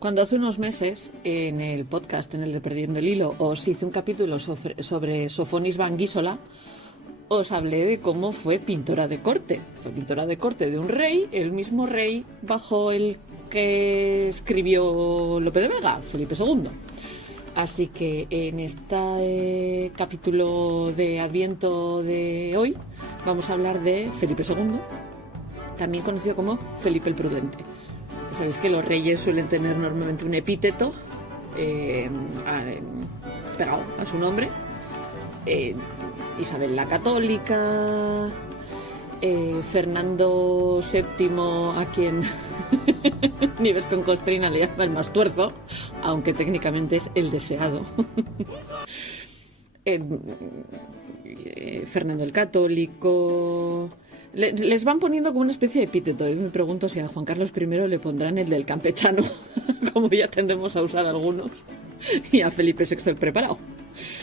Cuando hace unos meses, en el podcast, en el de Perdiendo el Hilo, os hice un capítulo sobre Sofonis Banguísola, os hablé de cómo fue pintora de corte. Fue pintora de corte de un rey, el mismo rey bajo el que escribió Lope de Vega, Felipe II. Así que en este capítulo de Adviento de hoy vamos a hablar de Felipe II, también conocido como Felipe el Prudente. Sabéis que los reyes suelen tener normalmente un epíteto pegado a su nombre. Isabel la Católica, Fernando VII, a quien Nieves con Costrina le llama el más tuerzo, aunque técnicamente es el deseado. Fernando el Católico. Les van poniendo como una especie de epíteto. Y me pregunto si a Juan Carlos I le pondrán el del campechano, como ya tendemos a usar algunos, y a Felipe VI el preparado.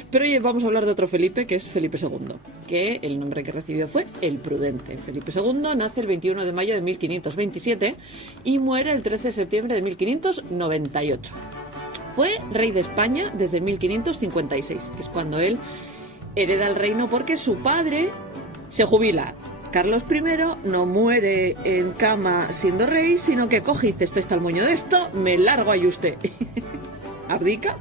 Pero hoy vamos a hablar de otro Felipe, que es Felipe II, que el nombre que recibió fue el Prudente. Felipe II nace el 21 de mayo de 1527 y muere el 13 de septiembre de 1598. Fue rey de España desde 1556, que es cuando él hereda el reino porque su padre se jubila. Carlos I no muere en cama siendo rey, sino que coge y dice: esto está el moño de esto, me largo ahí usted. Abdica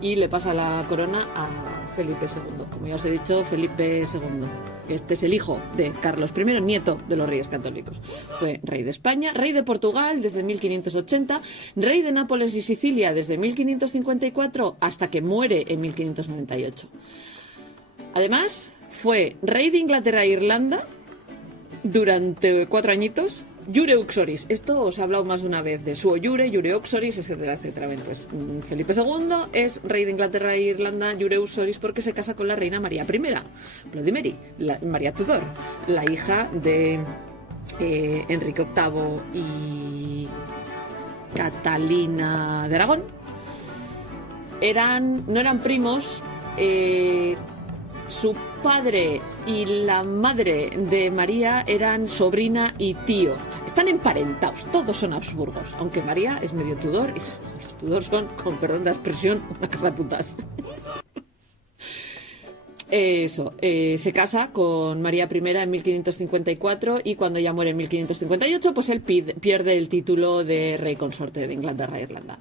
y le pasa la corona a Felipe II. Como ya os he dicho, Felipe II, este es el hijo de Carlos I, nieto de los reyes católicos. Fue rey de España, rey de Portugal desde 1580, rey de Nápoles y Sicilia desde 1554 hasta que muere en 1598. Además, fue rey de Inglaterra e Irlanda durante 4 añitos. Iure Uxoris, esto os he hablado más de una vez de su Iure, Iure Uxoris, etcétera, etcétera. Bueno, pues Felipe II es rey de Inglaterra e Irlanda, Iure Uxoris, porque se casa con la reina María I, Bloody Mary, María Tudor, la hija de Enrique VIII y Catalina de Aragón. No eran primos. Su padre y la madre de María eran sobrina y tío. Están emparentados, todos son Habsburgos, aunque María es medio Tudor y los Tudor son, con perdón de la expresión, una casa de putas. Se casa con María I en 1554 y cuando ella muere en 1558, pues él pierde el título de rey consorte de Inglaterra e Irlanda.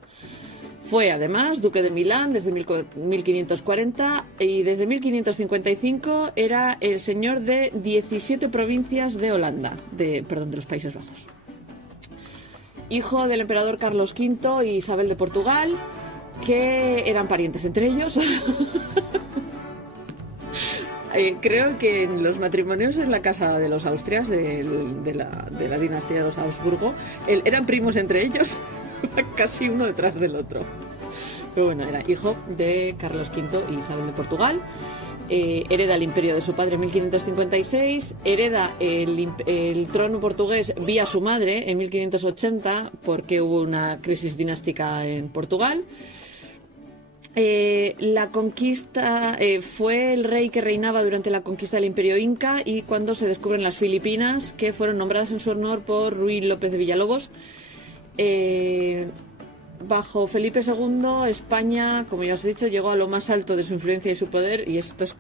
Fue además duque de Milán desde 1540 y desde 1555 era el señor de 17 provincias de Holanda, de los Países Bajos. Hijo del emperador Carlos V y Isabel de Portugal, que eran parientes entre ellos. Creo que en los matrimonios en la casa de los Austrias, de la dinastía de los Habsburgo, eran primos entre ellos. Casi uno detrás del otro. Pero bueno, era hijo de Carlos V y Isabel de Portugal. Hereda el imperio de su padre en 1556. Hereda el trono portugués vía su madre en 1580, porque hubo una crisis dinástica en Portugal. La conquista fue el rey que reinaba durante la conquista del imperio inca y cuando se descubren las Filipinas, que fueron nombradas en su honor por Ruy López de Villalobos. Bajo Felipe II, España, como ya os he dicho, llegó a lo más alto de su influencia y su poder, y esto es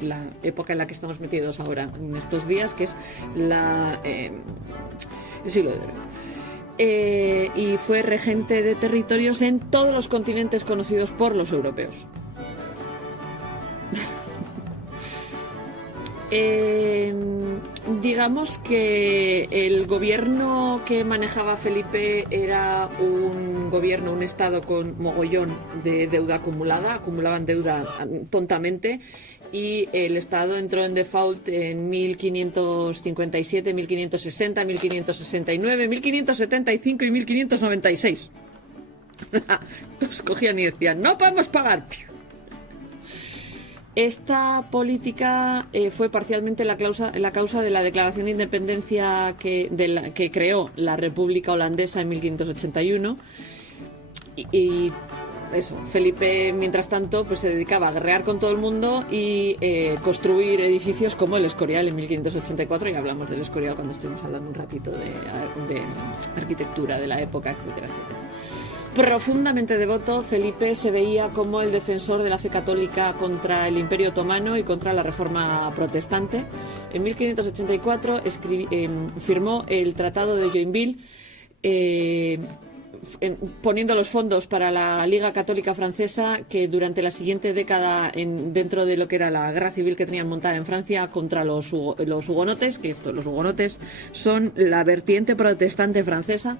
la época en la que estamos metidos ahora, en estos días, que es el siglo de oro. Y fue regente de territorios en todos los continentes conocidos por los europeos. Digamos que el gobierno que manejaba Felipe era un estado con mogollón de deuda acumulada, acumulaban deuda tontamente, y el estado entró en default en 1557, 1560, 1569, 1575 y 1596. Todos cogían y decían: no podemos pagar. Esta política fue parcialmente la causa de la declaración de independencia que creó la República Holandesa en 1581 y eso, Felipe, mientras tanto, pues se dedicaba a guerrear con todo el mundo y construir edificios como el Escorial en 1584, y hablamos del Escorial cuando estuvimos hablando un ratito de arquitectura de la época, etcétera, etcétera. Profundamente devoto, Felipe se veía como el defensor de la fe católica contra el Imperio Otomano y contra la Reforma Protestante. En 1584 firmó el Tratado de Joinville, poniendo los fondos para la Liga Católica Francesa, que durante la siguiente década, dentro de lo que era la guerra civil que tenían montada en Francia contra los hugonotes, los hugonotes son la vertiente protestante francesa,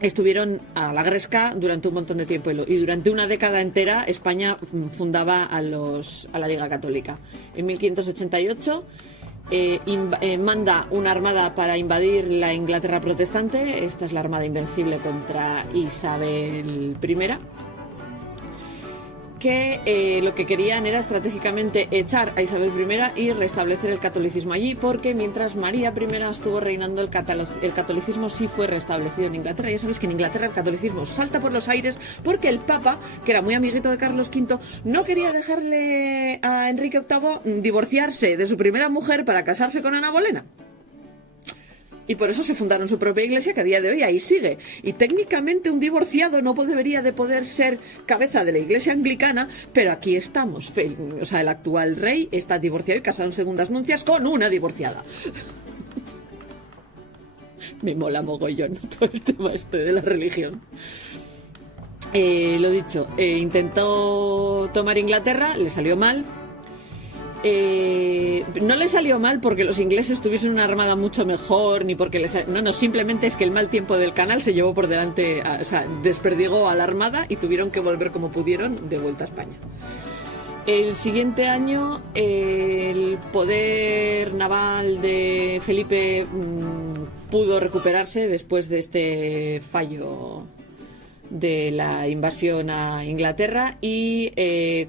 estuvieron a la gresca durante un montón de tiempo y durante una década entera España fundaba a la Liga Católica. En 1588 manda una armada para invadir la Inglaterra protestante. Esta es la Armada Invencible contra Isabel I, que lo que querían era estratégicamente echar a Isabel I y restablecer el catolicismo allí, porque mientras María I estuvo reinando, el catolicismo sí fue restablecido en Inglaterra. Ya sabéis que en Inglaterra el catolicismo salta por los aires porque el Papa, que era muy amiguito de Carlos V, no quería dejarle a Enrique VIII divorciarse de su primera mujer para casarse con Ana Bolena. Y por eso se fundaron su propia iglesia, que a día de hoy ahí sigue. Y técnicamente un divorciado no debería de poder ser cabeza de la iglesia anglicana, pero aquí estamos. O sea, el actual rey está divorciado y casado en segundas nupcias con una divorciada. Me mola mogollón todo el tema este de la religión. Lo dicho, intentó tomar Inglaterra, le salió mal. No le salió mal porque los ingleses tuviesen una armada mucho mejor, ni porque no, simplemente es que el mal tiempo del canal se llevó por delante, o sea, desperdigó a la armada y tuvieron que volver como pudieron de vuelta a España. El siguiente año el poder naval de Felipe pudo recuperarse después de este fallo de la invasión a Inglaterra y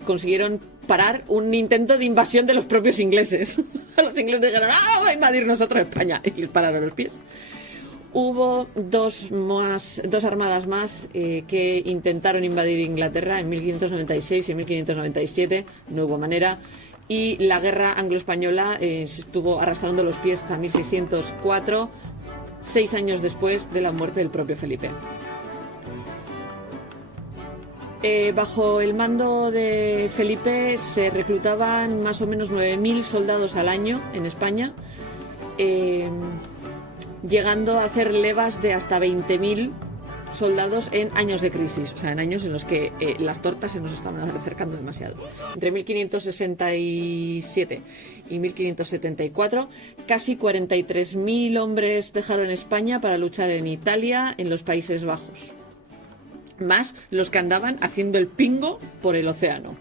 consiguieron parar un intento de invasión de los propios ingleses. Los ingleses dijeron, vamos a invadir nosotros España, y les pararon los pies. Hubo dos armadas más que intentaron invadir Inglaterra en 1596 y 1597, no hubo manera, y la guerra anglo-española se estuvo arrastrando los pies hasta 1604, 6 años después de la muerte del propio Felipe. Bajo el mando de Felipe se reclutaban más o menos 9.000 soldados al año en España, llegando a hacer levas de hasta 20.000 soldados en años de crisis, o sea, en años en los que las tortas se nos estaban acercando demasiado. Entre 1567 y 1574, casi 43.000 hombres dejaron España para luchar en Italia, en los Países Bajos, más los que andaban haciendo el pingo por el océano.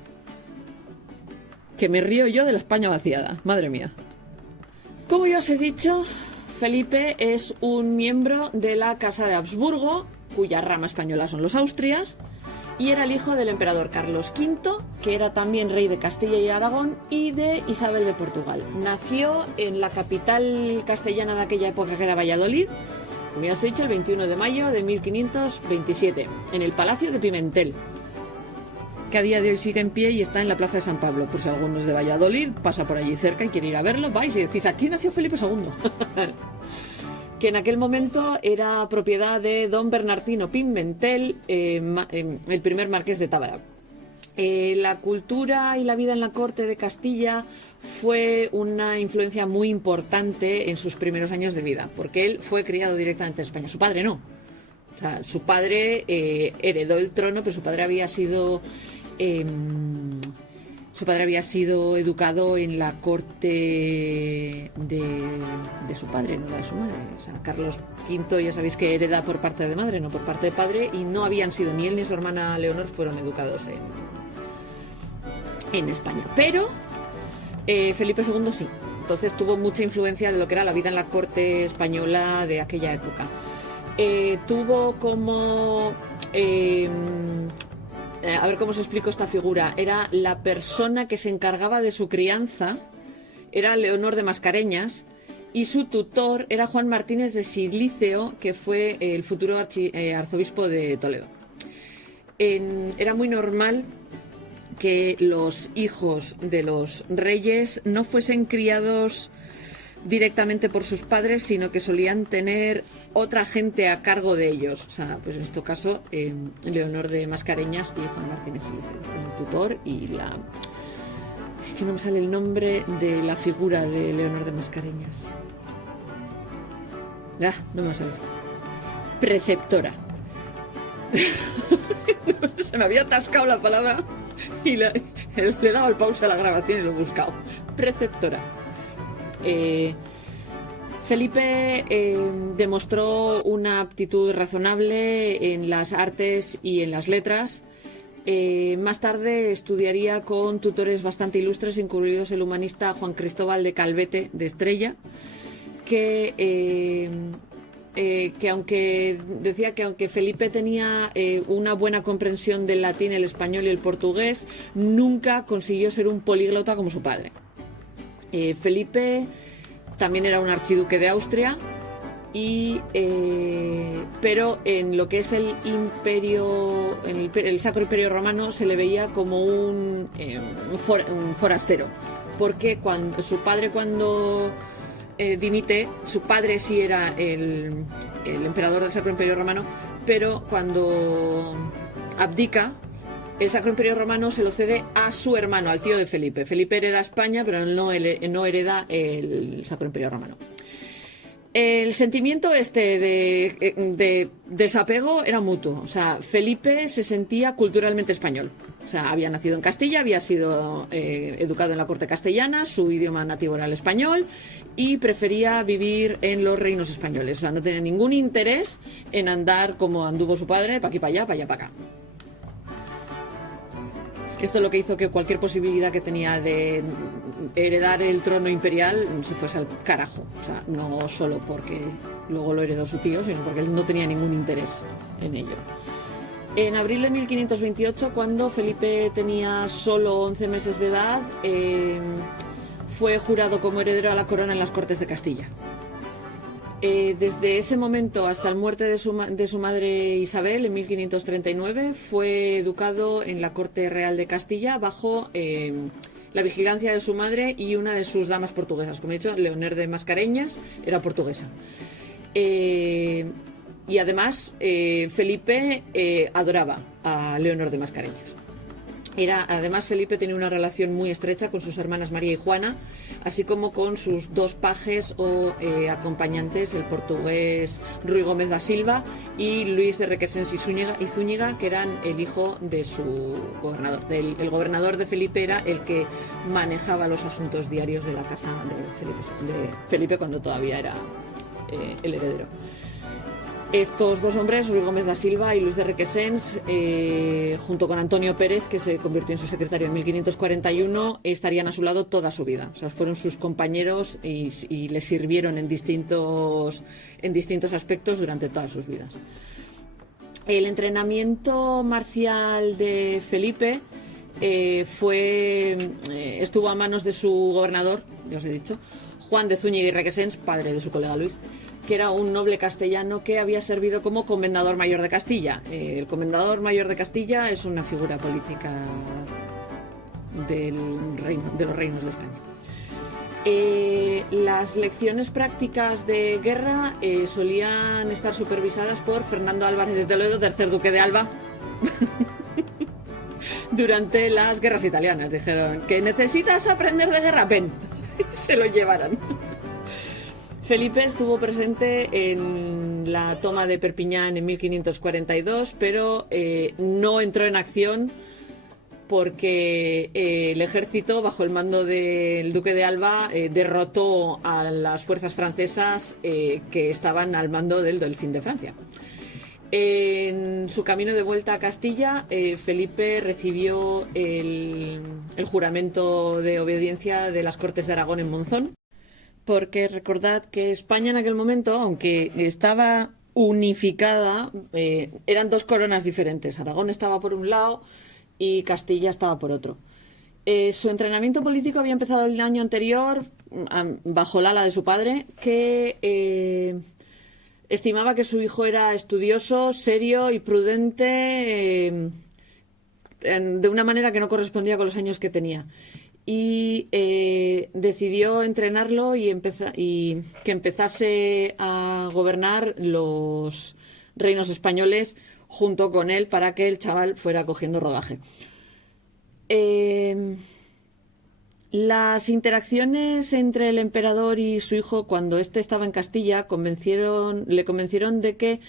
Que me río yo de la España vaciada, madre mía. Como ya os he dicho, Felipe es un miembro de la Casa de Habsburgo, cuya rama española son los Austrias, y era el hijo del emperador Carlos V, que era también rey de Castilla y Aragón, y de Isabel de Portugal. Nació en la capital castellana de aquella época, que era Valladolid, como ya os he dicho, el 21 de mayo de 1527, en el Palacio de Pimentel, que a día de hoy sigue en pie y está en la Plaza de San Pablo. Por si alguno es de Valladolid, pasa por allí cerca y quiere ir a verlo, vais y decís, aquí nació Felipe II. Que en aquel momento era propiedad de don Bernardino Pimentel, el primer marqués de Tábara. La cultura y la vida en la corte de Castilla fue una influencia muy importante en sus primeros años de vida, porque él fue criado directamente en España. Su padre no. O sea, su padre heredó el trono, pero su padre había sido educado en la corte de su padre, no la de su madre. O sea, Carlos V, ya sabéis que hereda por parte de madre, no por parte de padre, y no habían sido ni él ni su hermana Leonor fueron educados en España. Pero Felipe II sí. Entonces tuvo mucha influencia de lo que era la vida en la corte española de aquella época. Tuvo como... a ver cómo os explico esta figura. Era la persona que se encargaba de su crianza, era Leonor de Mascareñas, y su tutor era Juan Martínez de Silíceo, que fue el futuro arzobispo de Toledo. Era muy normal que los hijos de los reyes no fuesen criados directamente por sus padres, sino que solían tener otra gente a cargo de ellos. O sea, pues en este caso, Leonor de Mascareñas y Juan Martínez Silice, el tutor y la... Es que no me sale el nombre de la figura de Leonor de Mascareñas. No me sale. Preceptora. Se me había atascado la palabra y le he dado el pausa a la grabación y lo he buscado. Preceptora. Felipe demostró una aptitud razonable en las artes y en las letras. Más tarde estudiaría con tutores bastante ilustres, incluidos el humanista Juan Cristóbal de Calvete de Estrella, que aunque decía que aunque Felipe tenía una buena comprensión del latín, el español y el portugués, nunca consiguió ser un políglota como su padre. Felipe también era un archiduque de Austria, pero en lo que es el imperio, el Sacro Imperio Romano, se le veía como un forastero, porque su padre cuando dimite, su padre sí era el emperador del Sacro Imperio Romano, pero cuando abdica, el Sacro Imperio Romano se lo cede a su hermano, al tío de Felipe. Felipe hereda España, pero no hereda el Sacro Imperio Romano. El sentimiento de desapego era mutuo. O sea, Felipe se sentía culturalmente español. O sea, había nacido en Castilla, había sido educado en la corte castellana, su idioma nativo era el español y prefería vivir en los reinos españoles. O sea, no tenía ningún interés en andar como anduvo su padre, para aquí, para allá, para allá, para acá. Esto es lo que hizo que cualquier posibilidad que tenía de heredar el trono imperial se fuese al carajo. O sea, no solo porque luego lo heredó su tío, sino porque él no tenía ningún interés en ello. En abril de 1528, cuando Felipe tenía solo 11 meses de edad, fue jurado como heredero a la corona en las Cortes de Castilla. Desde ese momento hasta la muerte de su madre Isabel en 1539 fue educado en la Corte Real de Castilla bajo la vigilancia de su madre y una de sus damas portuguesas. Como he dicho, Leonor de Mascareñas era portuguesa. Y además Felipe adoraba a Leonor de Mascareñas. Además, Felipe tenía una relación muy estrecha con sus hermanas María y Juana, así como con sus dos pajes o acompañantes, el portugués Rui Gómez da Silva y Luis de Requesens y Zúñiga, que eran el hijo de su gobernador. El gobernador de Felipe era el que manejaba los asuntos diarios de la casa de Felipe cuando todavía era el heredero. Estos dos hombres, Rui Gómez da Silva y Luis de Requesens, junto con Antonio Pérez, que se convirtió en su secretario en 1541, estarían a su lado toda su vida. O sea, fueron sus compañeros y le sirvieron en distintos aspectos durante todas sus vidas. El entrenamiento marcial de Felipe estuvo a manos de su gobernador, ya os he dicho, Juan de Zúñiga y Requesens, padre de su colega Luis, que era un noble castellano que había servido como comendador mayor de Castilla. El comendador mayor de Castilla es una figura política de los reinos de España. Las lecciones prácticas de guerra solían estar supervisadas por Fernando Álvarez de Toledo, tercer duque de Alba. Durante las guerras italianas dijeron que necesitas aprender de guerra, ven, se lo llevaran. Felipe estuvo presente en la toma de Perpiñán en 1542, pero no entró en acción porque el ejército, bajo el mando del duque de Alba, derrotó a las fuerzas francesas que estaban al mando del Delfín de Francia. En su camino de vuelta a Castilla, Felipe recibió el juramento de obediencia de las Cortes de Aragón en Monzón. Porque recordad que España en aquel momento, aunque estaba unificada, eran dos coronas diferentes. Aragón estaba por un lado y Castilla estaba por otro. Su entrenamiento político había empezado el año anterior bajo el ala de su padre, que estimaba que su hijo era estudioso, serio y prudente de una manera que no correspondía con los años que tenía. y decidió entrenarlo y que empezase a gobernar los reinos españoles junto con él para que el chaval fuera cogiendo rodaje. Las interacciones entre el emperador y su hijo cuando éste estaba en Castilla le convencieron de que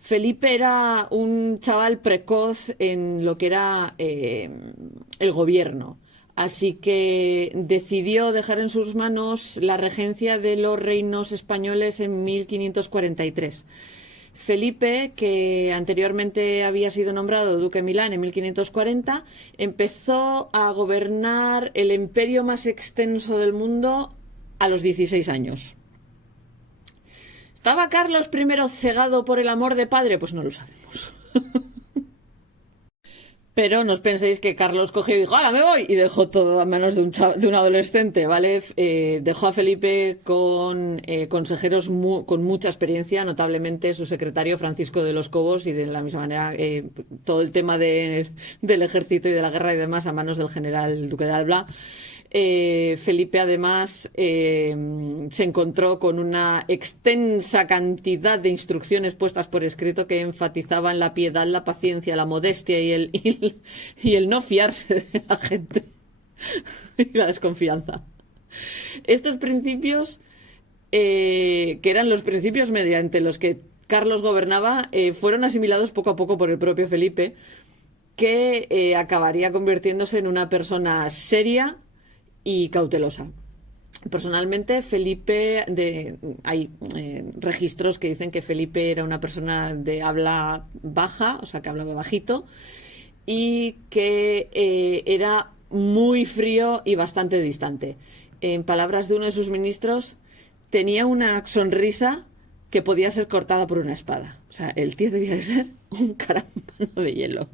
Felipe era un chaval precoz en lo que era el gobierno. Así que decidió dejar en sus manos la regencia de los reinos españoles en 1543. Felipe, que anteriormente había sido nombrado duque de Milán en 1540, empezó a gobernar el imperio más extenso del mundo a los 16 años. ¿Estaba Carlos I cegado por el amor de padre? Pues no lo sabemos. Pero no os penséis que Carlos cogió y dijo, ¡hala, me voy! Y dejó todo a manos de un adolescente, ¿vale? Dejó a Felipe con consejeros con mucha experiencia, notablemente su secretario Francisco de los Cobos, y de la misma manera todo el tema del ejército y de la guerra y demás a manos del general Duque de Alba. Felipe además se encontró con una extensa cantidad de instrucciones puestas por escrito que enfatizaban la piedad, la paciencia, la modestia y el no fiarse de la gente y la desconfianza. Estos principios, que eran los principios mediante los que Carlos gobernaba, fueron asimilados poco a poco por el propio Felipe, que acabaría convirtiéndose en una persona seria y cautelosa. Personalmente, Felipe, hay registros que dicen que Felipe era una persona de habla baja, o sea, que hablaba bajito, y que era muy frío y bastante distante. En palabras de uno de sus ministros, tenía una sonrisa que podía ser cortada por una espada. O sea, el tío debía de ser un carámbano de hielo.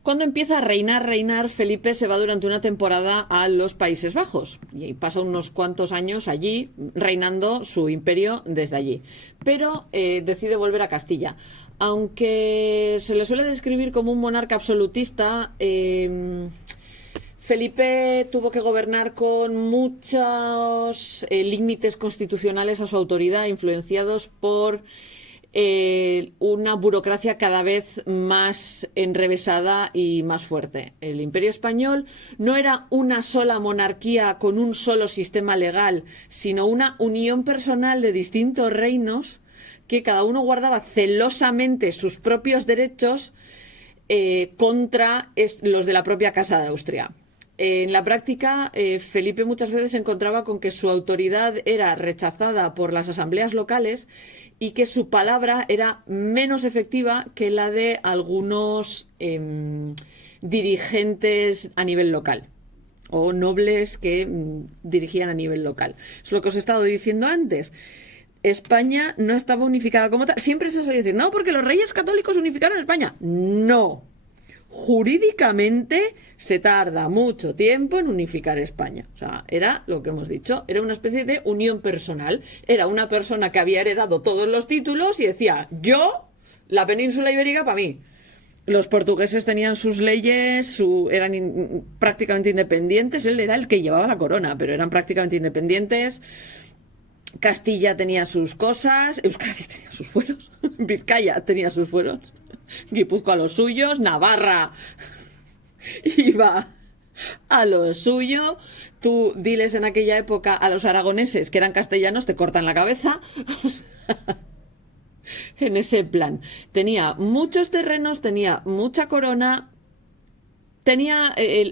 Cuando empieza a reinar, Felipe se va durante una temporada a los Países Bajos y pasa unos cuantos años allí reinando su imperio desde allí. Pero decide volver a Castilla. Aunque se le suele describir como un monarca absolutista, Felipe tuvo que gobernar con muchos límites constitucionales a su autoridad, influenciados por una burocracia cada vez más enrevesada y más fuerte. El Imperio Español no era una sola monarquía con un solo sistema legal, sino una unión personal de distintos reinos que cada uno guardaba celosamente sus propios derechos contra los de la propia Casa de Austria. En la práctica, Felipe muchas veces se encontraba con que su autoridad era rechazada por las asambleas locales y que su palabra era menos efectiva que la de algunos dirigentes a nivel local o nobles que dirigían a nivel local. Es lo que os he estado diciendo antes. España no estaba unificada como tal. Siempre se suele decir, no, porque los reyes católicos unificaron España. No. Jurídicamente se tarda mucho tiempo en unificar España. O sea, era lo que hemos dicho, era una especie de unión personal. Era una persona que había heredado todos los títulos y decía, yo, la península ibérica para mí. Los portugueses tenían sus leyes, eran prácticamente independientes. Él era el que llevaba la corona, pero eran prácticamente independientes. Castilla tenía sus cosas, Euskadi tenía sus fueros, Vizcaya tenía sus fueros, Guipúzcoa a los suyos, Navarra iba a lo suyo. Tú diles en aquella época a los aragoneses que eran castellanos, te cortan la cabeza. O sea, en ese plan. Tenía muchos terrenos, tenía mucha corona.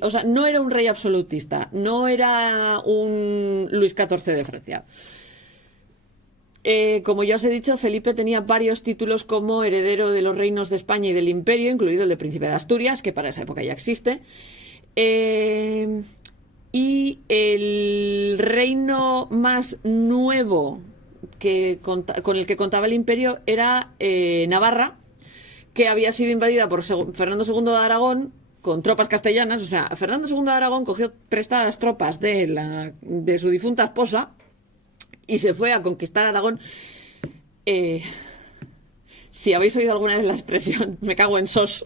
O sea, no era un rey absolutista, no era un Luis XIV de Francia. Como ya os he dicho, Felipe tenía varios títulos como heredero de los reinos de España y del Imperio, incluido el de Príncipe de Asturias, que para esa época ya existe. Y el reino más nuevo con el que contaba el Imperio era Navarra, que había sido invadida por Fernando II de Aragón con tropas castellanas. O sea, Fernando II de Aragón cogió prestadas tropas de su difunta esposa y se fue a conquistar Aragón. Si habéis oído alguna vez la expresión, me cago en sos.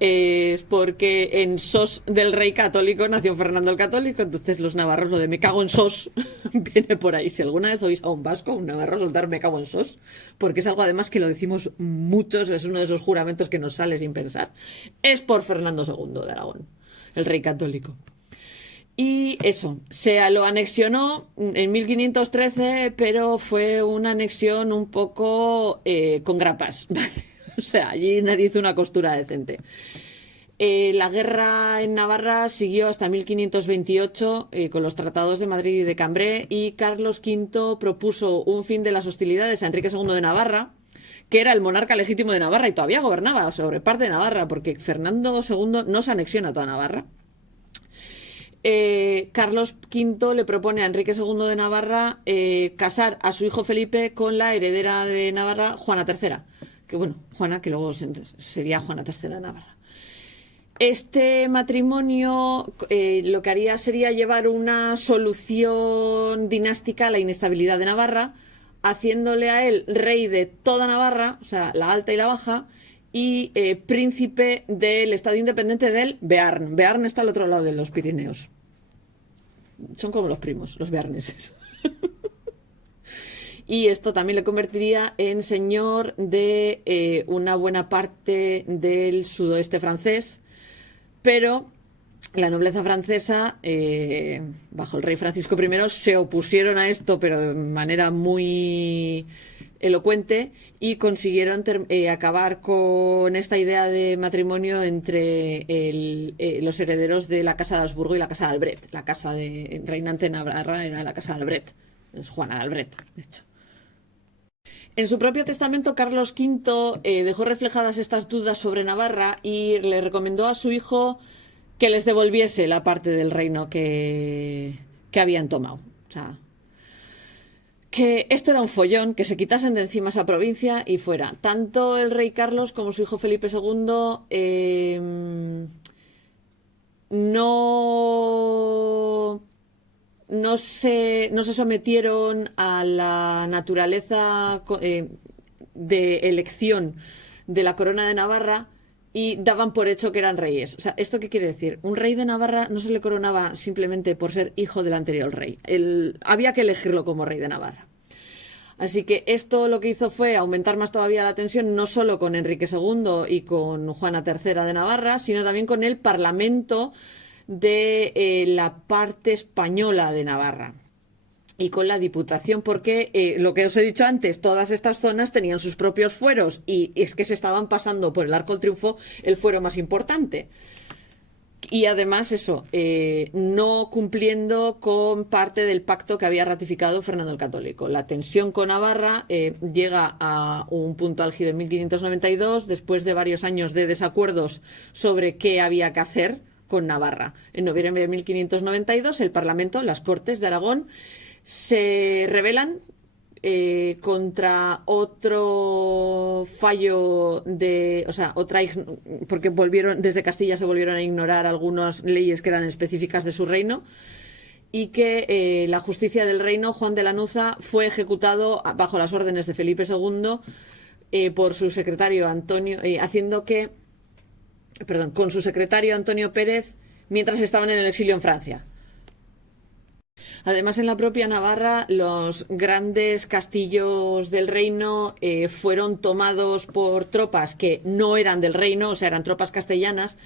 es porque en sos del rey católico nació Fernando el Católico, entonces los navarros lo de me cago en sos viene por ahí. Si alguna vez oís a un vasco, un navarro soltar me cago en sos, porque es algo además que lo decimos muchos, es uno de esos juramentos que nos sale sin pensar, es por Fernando II de Aragón, el rey católico. Y eso, se lo anexionó en 1513, pero fue una anexión un poco con grapas, ¿vale? O sea, allí nadie hizo una costura decente. La guerra en Navarra siguió hasta 1528 con los tratados de Madrid y de Cambrai, y Carlos V propuso un fin de las hostilidades a Enrique II de Navarra, que era el monarca legítimo de Navarra y todavía gobernaba sobre parte de Navarra, porque Fernando II no se anexiona a toda Navarra. Carlos V le propone a Enrique II de Navarra casar a su hijo Felipe con la heredera de Navarra, Juana III. Que bueno, Juana, que luego sería Juana III de Navarra. Este matrimonio lo que haría sería llevar una solución dinástica a la inestabilidad de Navarra, haciéndole a él rey de toda Navarra, o sea, la alta y la baja, y príncipe del estado independiente del Bearn. Bearn está al otro lado de los Pirineos. Son como los primos, los bearneses. Y esto también le convertiría en señor de una buena parte del sudoeste francés, pero la nobleza francesa, bajo el rey Francisco I, se opusieron a esto, pero de manera muy elocuente, y consiguieron acabar con esta idea de matrimonio entre los herederos de la casa de Habsburgo y la casa de Albret. La casa de reinante en Navarra era la casa de Albret, es Juana de Albret, de hecho. En su propio testamento, Carlos V dejó reflejadas estas dudas sobre Navarra y le recomendó a su hijo que les devolviese la parte del reino que habían tomado. O sea, que esto era un follón, que se quitasen de encima esa provincia y fuera. Tanto el rey Carlos como su hijo Felipe II no se sometieron a la naturaleza de elección de la corona de Navarra y daban por hecho que eran reyes. O sea, ¿esto qué quiere decir? Un rey de Navarra no se le coronaba simplemente por ser hijo del anterior rey. Había que elegirlo como rey de Navarra. Así que esto lo que hizo fue aumentar más todavía la tensión, no solo con Enrique II y con Juana III de Navarra, sino también con el Parlamento de la parte española de Navarra y con la Diputación, porque lo que os he dicho antes, todas estas zonas tenían sus propios fueros y es que se estaban pasando por el Arco del Triunfo el fuero más importante. Y además eso, no cumpliendo con parte del pacto que había ratificado Fernando el Católico. La tensión con Navarra llega a un punto álgido en 1592, después de varios años de desacuerdos sobre qué había que hacer con Navarra. En noviembre de 1592, el Parlamento, las Cortes de Aragón, se rebelan contra otro fallo porque desde Castilla se volvieron a ignorar algunas leyes que eran específicas de su reino, y que la justicia del reino, Juan de Lanuza, fue ejecutado bajo las órdenes de Felipe II por su secretario Antonio, con su secretario Antonio Pérez, mientras estaban en el exilio en Francia. Además, en la propia Navarra, los grandes castillos del reino fueron tomados por tropas que no eran del reino, o sea, eran tropas castellanas,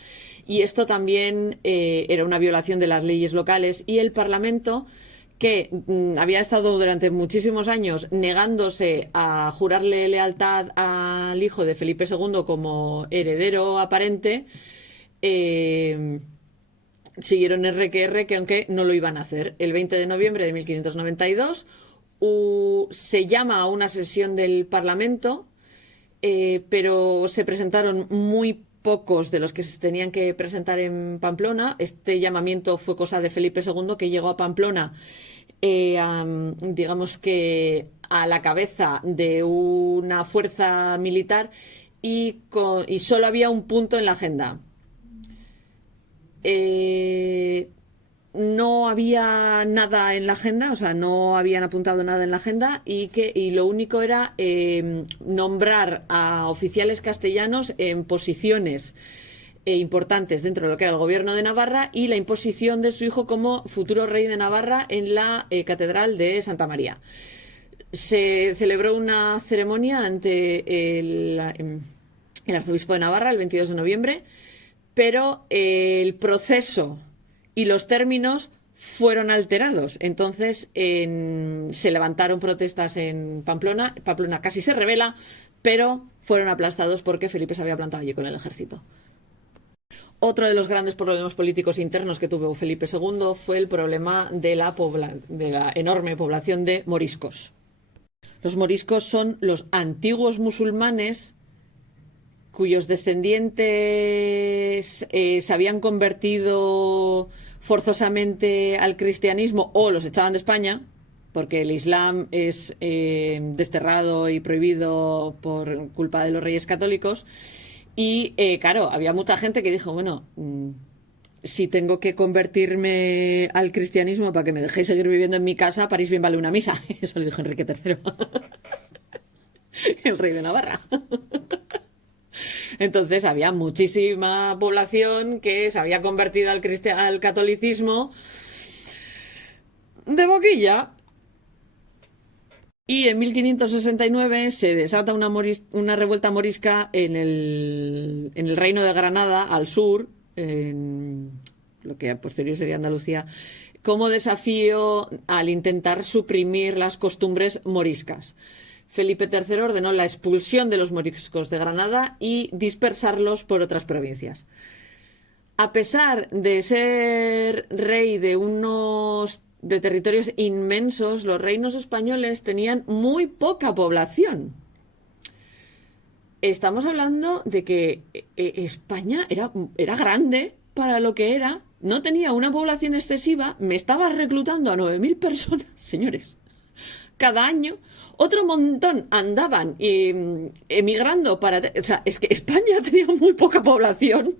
y esto también era una violación de las leyes locales, y el Parlamento, que había estado durante muchísimos años negándose a jurarle lealtad al hijo de Felipe II como heredero aparente, siguieron R que aunque no lo iban a hacer. El 20 de noviembre de 1592 se llama a una sesión del Parlamento, pero se presentaron muy pocos de los que se tenían que presentar en Pamplona. Este llamamiento fue cosa de Felipe II, que llegó a Pamplona digamos que a la cabeza de una fuerza militar y solo había un punto en la agenda. No había nada en la agenda, o sea, no habían apuntado nada en la agenda, y lo único era nombrar a oficiales castellanos en posiciones importantes dentro de lo que era el gobierno de Navarra y la imposición de su hijo como futuro rey de Navarra en la Catedral de Santa María. Se celebró una ceremonia ante el arzobispo de Navarra el 22 de noviembre, pero el proceso y los términos fueron alterados. Entonces se levantaron protestas en Pamplona. Pamplona casi se rebela, pero fueron aplastados porque Felipe se había plantado allí con el ejército. Otro de los grandes problemas políticos internos que tuvo Felipe II fue el problema de la enorme población de moriscos. Los moriscos son los antiguos musulmanes cuyos descendientes se habían convertido forzosamente al cristianismo o los echaban de España, porque el Islam es desterrado y prohibido por culpa de los reyes católicos. Y claro, había mucha gente que dijo, bueno, si tengo que convertirme al cristianismo para que me dejéis seguir viviendo en mi casa, París bien vale una misa. Eso lo dijo Enrique III, el rey de Navarra. Entonces había muchísima población que se había convertido al catolicismo de boquilla. Y en 1569 se desata una revuelta morisca en el reino de Granada, al sur, en lo que a posteriori sería Andalucía, como desafío al intentar suprimir las costumbres moriscas. Felipe III ordenó la expulsión de los moriscos de Granada y dispersarlos por otras provincias. A pesar de ser rey de territorios inmensos, los reinos españoles tenían muy poca población. Estamos hablando de que España era grande para lo que era, no tenía una población excesiva, me estaba reclutando a 9.000 personas, señores, cada año. Otro montón andaban emigrando o sea, es que España tenía muy poca población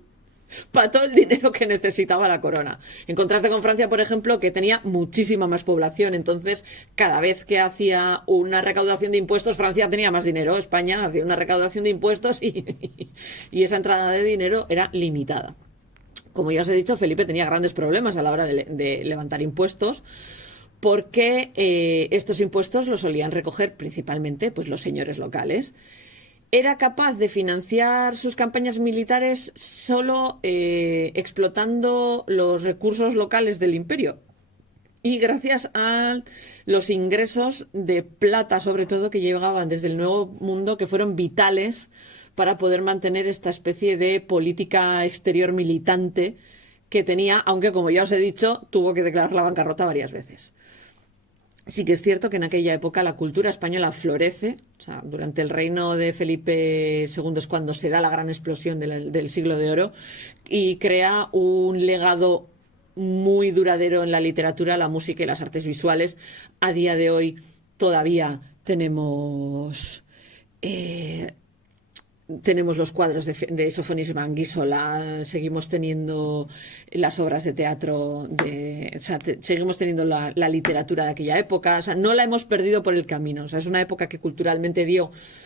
para todo el dinero que necesitaba la corona. En contraste con Francia, por ejemplo, que tenía muchísima más población. Entonces, cada vez que hacía una recaudación de impuestos, Francia tenía más dinero. España hacía una recaudación de impuestos y esa entrada de dinero era limitada. Como ya os he dicho, Felipe tenía grandes problemas a la hora de levantar impuestos, porque estos impuestos los solían recoger principalmente pues, los señores locales. Era capaz de financiar sus campañas militares solo explotando los recursos locales del imperio y gracias a los ingresos de plata, sobre todo, que llegaban desde el Nuevo Mundo, que fueron vitales para poder mantener esta especie de política exterior militante que tenía, aunque, como ya os he dicho, tuvo que declarar la bancarrota varias veces. Sí que es cierto que en aquella época la cultura española florece. O sea, durante el reino de Felipe II es cuando se da la gran explosión del siglo de oro y crea un legado muy duradero en la literatura, la música y las artes visuales. A día de hoy todavía tenemos los cuadros de Sofonis Manguísola, seguimos teniendo las obras de teatro, o sea, seguimos teniendo la literatura de aquella época. O sea, no la hemos perdido por el camino. O sea, es una época que culturalmente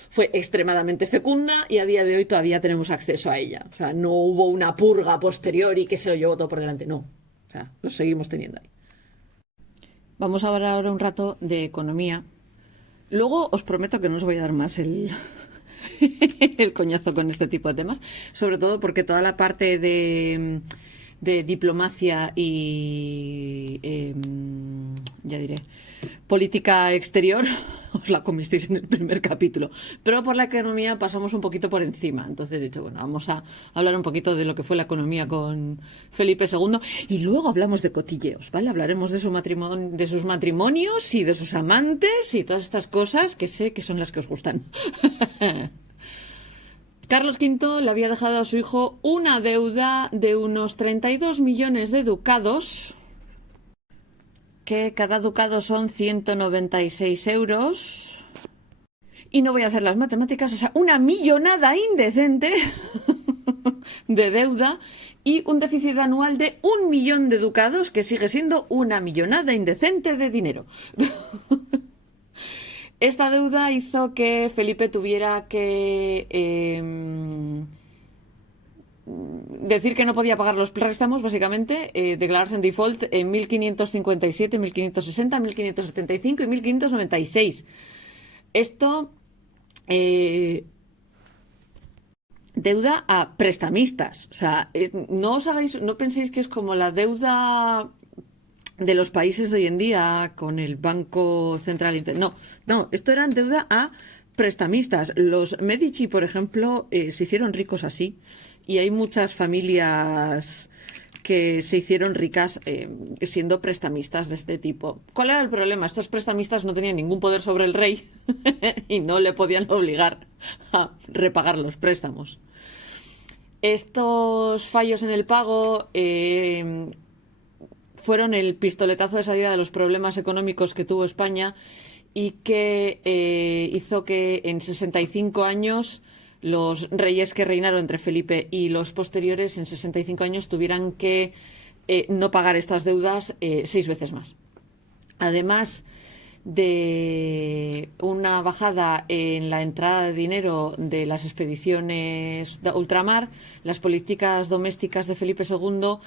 fue extremadamente fecunda y a día de hoy todavía tenemos acceso a ella. O sea, no hubo una purga posterior y que se lo llevó todo por delante. No. O sea, lo seguimos teniendo ahí. Vamos a hablar ahora un rato de economía. Luego os prometo que no os voy a dar más el coñazo con este tipo de temas, sobre todo porque toda la parte de diplomacia y ya diré política exterior os la comisteis en el primer capítulo, pero por la economía pasamos un poquito por encima. Entonces he dicho, bueno, vamos a hablar un poquito de lo que fue la economía con Felipe II y luego hablamos de cotilleos, ¿vale? Hablaremos de sus matrimonios y de sus amantes y todas estas cosas que sé que son las que os gustan. Carlos V le había dejado a su hijo una deuda de unos 32 millones de ducados, que cada ducado son 196 euros. Y no voy a hacer las matemáticas, o sea, una millonada indecente de deuda y un déficit anual de 1 millón de ducados, que sigue siendo una millonada indecente de dinero. Esta deuda hizo que Felipe tuviera que decir que no podía pagar los préstamos, básicamente, declararse en default en 1557, 1560, 1575 y 1596. Esto, deuda a prestamistas. O sea, no penséis que es como la deuda de los países de hoy en día con el Banco Central. No, esto eran deuda a prestamistas. Los Medici, por ejemplo, se hicieron ricos así, y hay muchas familias que se hicieron ricas siendo prestamistas de este tipo. ¿Cuál era el problema? Estos prestamistas no tenían ningún poder sobre el rey y no le podían obligar a repagar los préstamos. Estos fallos en el pago fueron el pistoletazo de salida de los problemas económicos que tuvo España, y que hizo que en 65 años los reyes que reinaron entre Felipe y los posteriores, en 65 años, tuvieran que no pagar estas deudas 6 veces más. Además de una bajada en la entrada de dinero de las expediciones de ultramar, las políticas domésticas de Felipe II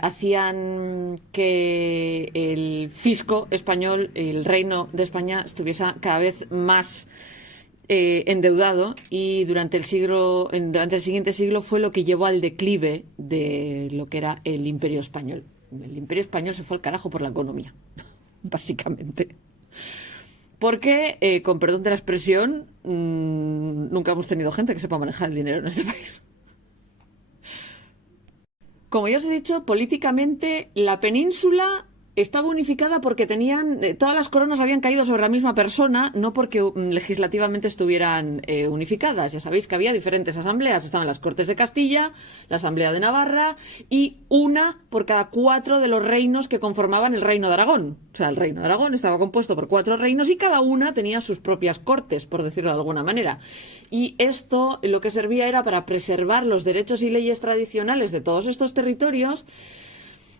hacían que el fisco español, el reino de España, estuviese cada vez más endeudado, y durante el siguiente siglo fue lo que llevó al declive de lo que era el Imperio Español. El Imperio Español se fue al carajo por la economía, básicamente. Porque, con perdón de la expresión, nunca hemos tenido gente que sepa manejar el dinero en este país. Como ya os he dicho, políticamente la península estaba unificada porque todas las coronas habían caído sobre la misma persona, no porque legislativamente estuvieran unificadas. Ya sabéis que había diferentes asambleas. Estaban las Cortes de Castilla, la Asamblea de Navarra, y una por cada 4 de los reinos que conformaban el Reino de Aragón. O sea, el Reino de Aragón estaba compuesto por 4 reinos y cada una tenía sus propias cortes, por decirlo de alguna manera. Y esto lo que servía era para preservar los derechos y leyes tradicionales de todos estos territorios,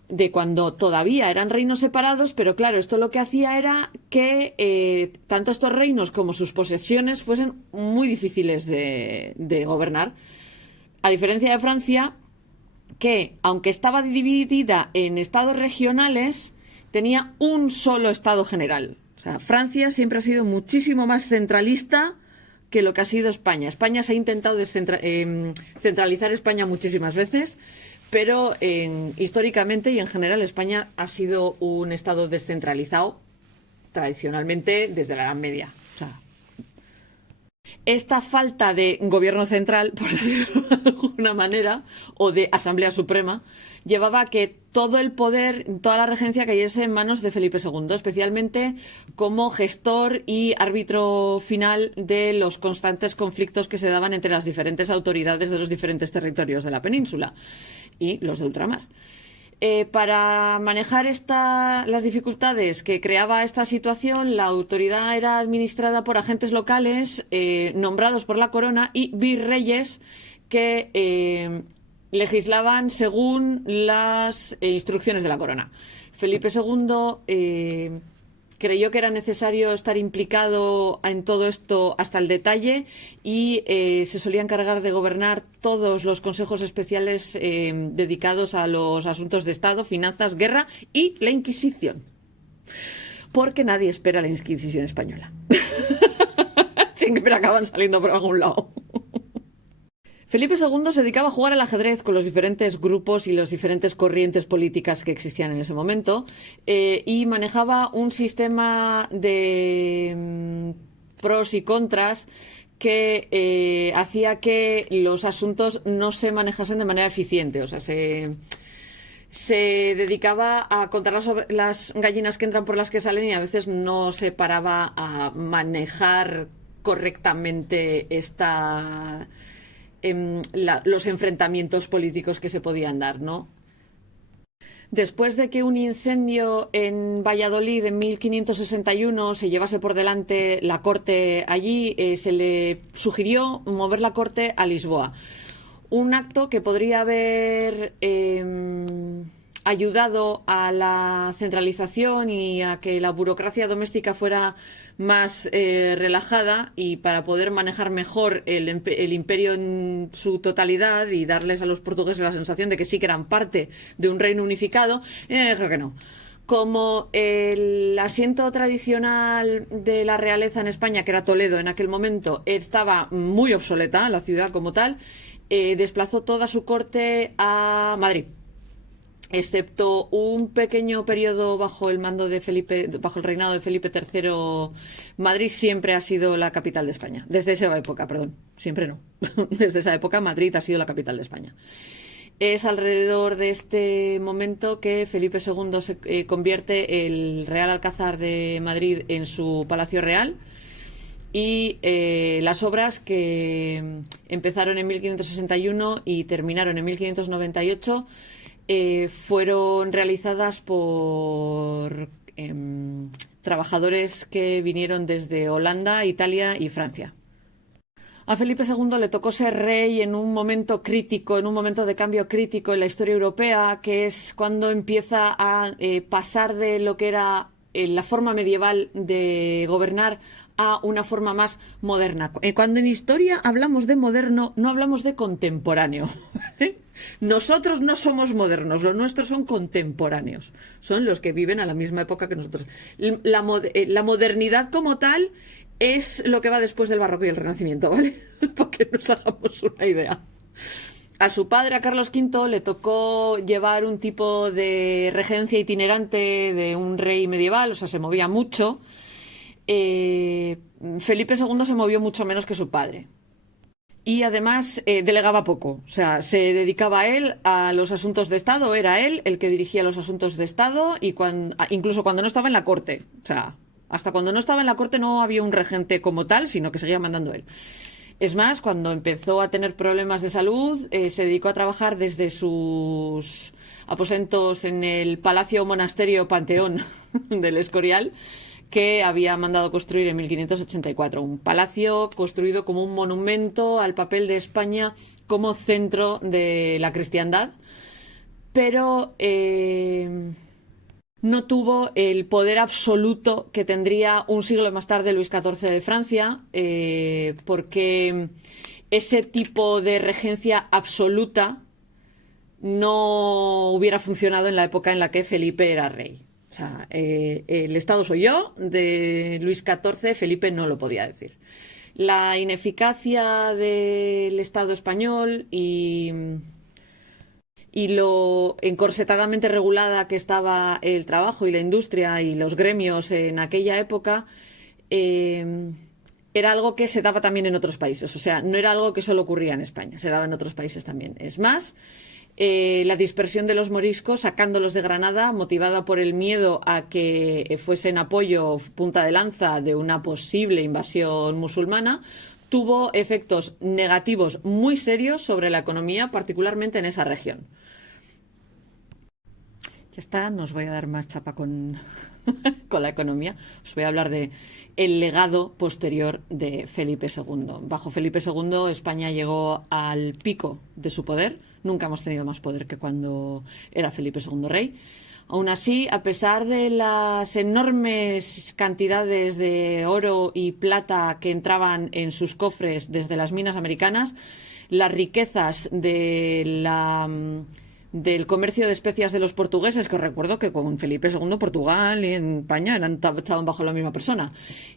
de cuando todavía eran reinos separados. Pero claro, esto lo que hacía era que tanto estos reinos como sus posesiones fuesen muy difíciles de gobernar. A diferencia de Francia, que aunque estaba dividida en estados regionales, tenía un solo estado general. O sea, Francia siempre ha sido muchísimo más centralista que lo que ha sido España. España se ha intentado centralizar España muchísimas veces, pero históricamente y en general España ha sido un estado descentralizado tradicionalmente desde la Edad Media. O sea, esta falta de gobierno central, por decirlo de alguna manera, o de Asamblea Suprema, llevaba a que todo el poder, toda la regencia cayese en manos de Felipe II, especialmente como gestor y árbitro final de los constantes conflictos que se daban entre las diferentes autoridades de los diferentes territorios de la península y los de ultramar. Para manejar las dificultades que creaba esta situación, la autoridad era administrada por agentes locales nombrados por la corona y virreyes que legislaban según las instrucciones de la corona. Felipe II creyó que era necesario estar implicado en todo esto hasta el detalle, y se solía encargar de gobernar todos los consejos especiales dedicados a los asuntos de Estado, finanzas, guerra y la Inquisición. Porque nadie espera la Inquisición española. Siempre acaban saliendo por algún lado. Felipe II se dedicaba a jugar al ajedrez con los diferentes grupos y las diferentes corrientes políticas que existían en ese momento, y manejaba un sistema de pros y contras que hacía que los asuntos no se manejasen de manera eficiente. O sea, se dedicaba a contar las gallinas que entran por las que salen, y a veces no se paraba a manejar correctamente los enfrentamientos políticos que se podían dar, ¿no? Después de que un incendio en Valladolid en 1561 se llevase por delante la corte allí, se le sugirió mover la corte a Lisboa. Un acto que podría haber ayudado a la centralización y a que la burocracia doméstica fuera más relajada, y para poder manejar mejor el imperio en su totalidad y darles a los portugueses la sensación de que sí que eran parte de un reino unificado, dijo que no. Como el asiento tradicional de la realeza en España, que era Toledo en aquel momento, estaba muy obsoleta, la ciudad como tal, desplazó toda su corte a Madrid, excepto un pequeño periodo bajo el mando de Felipe, bajo el reinado de Felipe III. Madrid siempre ha sido la capital de España. Desde esa época, perdón, siempre no. Desde esa época Madrid ha sido la capital de España. Es alrededor de este momento que Felipe II se convierte el Real Alcázar de Madrid en su Palacio Real, y las obras, que empezaron en 1561 y terminaron en 1598, fueron realizadas por trabajadores que vinieron desde Holanda, Italia y Francia. A Felipe II le tocó ser rey en un momento crítico, en un momento de cambio crítico en la historia europea, que es cuando empieza a pasar de lo que era la forma medieval de gobernar a una forma más moderna. Cuando en historia hablamos de moderno, no hablamos de contemporáneo. Nosotros no somos modernos, los nuestros son contemporáneos. Son los que viven a la misma época que nosotros. La modernidad como tal es lo que va después del barroco y el renacimiento, ¿vale? Para que nos hagamos una idea. A su padre, a Carlos V, le tocó llevar un tipo de regencia itinerante de un rey medieval, o sea, se movía mucho. Felipe II se movió mucho menos que su padre. Y además delegaba poco, o sea, se dedicaba él a los asuntos de Estado, era él el que dirigía los asuntos de Estado, y incluso cuando no estaba en la corte, o sea, hasta cuando no estaba en la corte no había un regente como tal, sino que seguía mandando él. Es más, cuando empezó a tener problemas de salud, se dedicó a trabajar desde sus aposentos en el Palacio Monasterio Panteón del Escorial, que había mandado construir en 1584. Un palacio construido como un monumento al papel de España como centro de la cristiandad, pero no tuvo el poder absoluto que tendría un siglo más tarde Luis XIV de Francia, porque ese tipo de regencia absoluta no hubiera funcionado en la época en la que Felipe era rey. O sea, el Estado soy yo, de Luis XIV, Felipe no lo podía decir. La ineficacia del Estado español y lo encorsetadamente regulada que estaba el trabajo y la industria y los gremios en aquella época, era algo que se daba también en otros países. O sea, no era algo que solo ocurría en España, se daba en otros países también. Es más, la dispersión de los moriscos, sacándolos de Granada, motivada por el miedo a que fuesen apoyo, punta de lanza de una posible invasión musulmana, tuvo efectos negativos muy serios sobre la economía, particularmente en esa región. Ya está, no os voy a dar más chapa con la economía. Os voy a hablar de el legado posterior de Felipe II. Bajo Felipe II, España llegó al pico de su poder. Nunca hemos tenido más poder que cuando era Felipe II rey. Aún así, a pesar de las enormes cantidades de oro y plata que entraban en sus cofres desde las minas americanas, las riquezas del comercio de especias de los portugueses, que os recuerdo que con Felipe II Portugal y España estaban bajo la misma persona,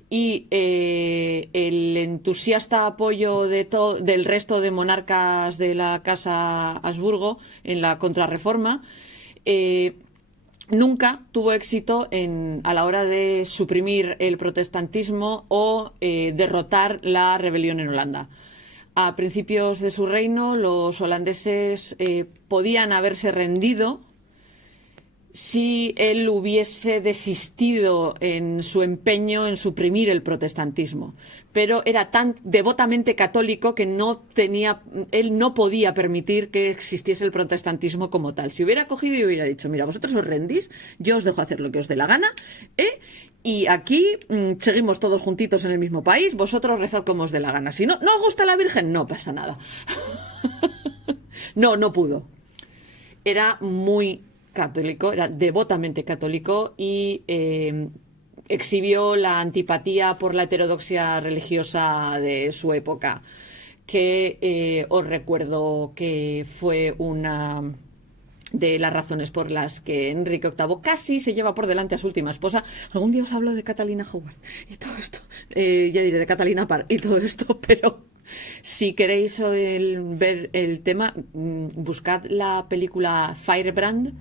y el entusiasta apoyo del resto de monarcas de la Casa Habsburgo en la Contrarreforma, nunca tuvo éxito a la hora de suprimir el protestantismo o derrotar la rebelión en Holanda. A principios de su reino, los holandeses podían haberse rendido si él hubiese desistido en su empeño en suprimir el protestantismo. Pero era tan devotamente católico que él no podía permitir que existiese el protestantismo como tal. Si hubiera cogido y hubiera dicho, mira, vosotros os rendís, yo os dejo hacer lo que os dé la gana, y aquí seguimos todos juntitos en el mismo país, vosotros rezad como os dé la gana. Si no os gusta la Virgen, no pasa nada. No pudo. Era muy católico, era devotamente católico y exhibió la antipatía por la heterodoxia religiosa de su época, que os recuerdo que fue una de las razones por las que Enrique VIII casi se lleva por delante a su última esposa. Algún día os hablo de Catalina Howard y todo esto, ya diré de Catalina Parr y todo esto, pero si queréis ver el tema, buscad la película Firebrand,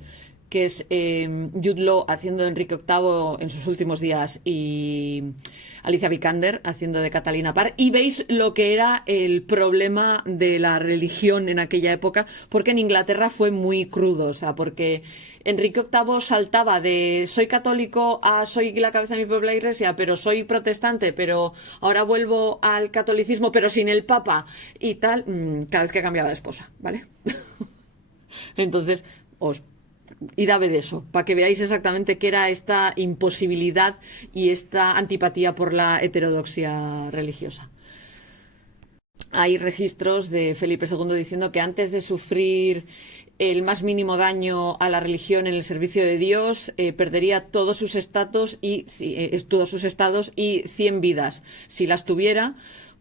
que es Jude Law haciendo de Enrique VIII en sus últimos días y Alicia Vikander haciendo de Catalina Parr, y veis lo que era el problema de la religión en aquella época, porque en Inglaterra fue muy crudo, o sea, porque Enrique VIII saltaba de soy católico a soy la cabeza de mi propia iglesia, pero soy protestante, pero ahora vuelvo al catolicismo, pero sin el Papa y tal, cada vez que cambiaba de esposa, ¿vale? Entonces, id a ver eso, para que veáis exactamente qué era esta imposibilidad y esta antipatía por la heterodoxia religiosa. Hay registros de Felipe II diciendo que antes de sufrir el más mínimo daño a la religión en el servicio de Dios, perdería todos sus estados y 100 vidas, si las tuviera,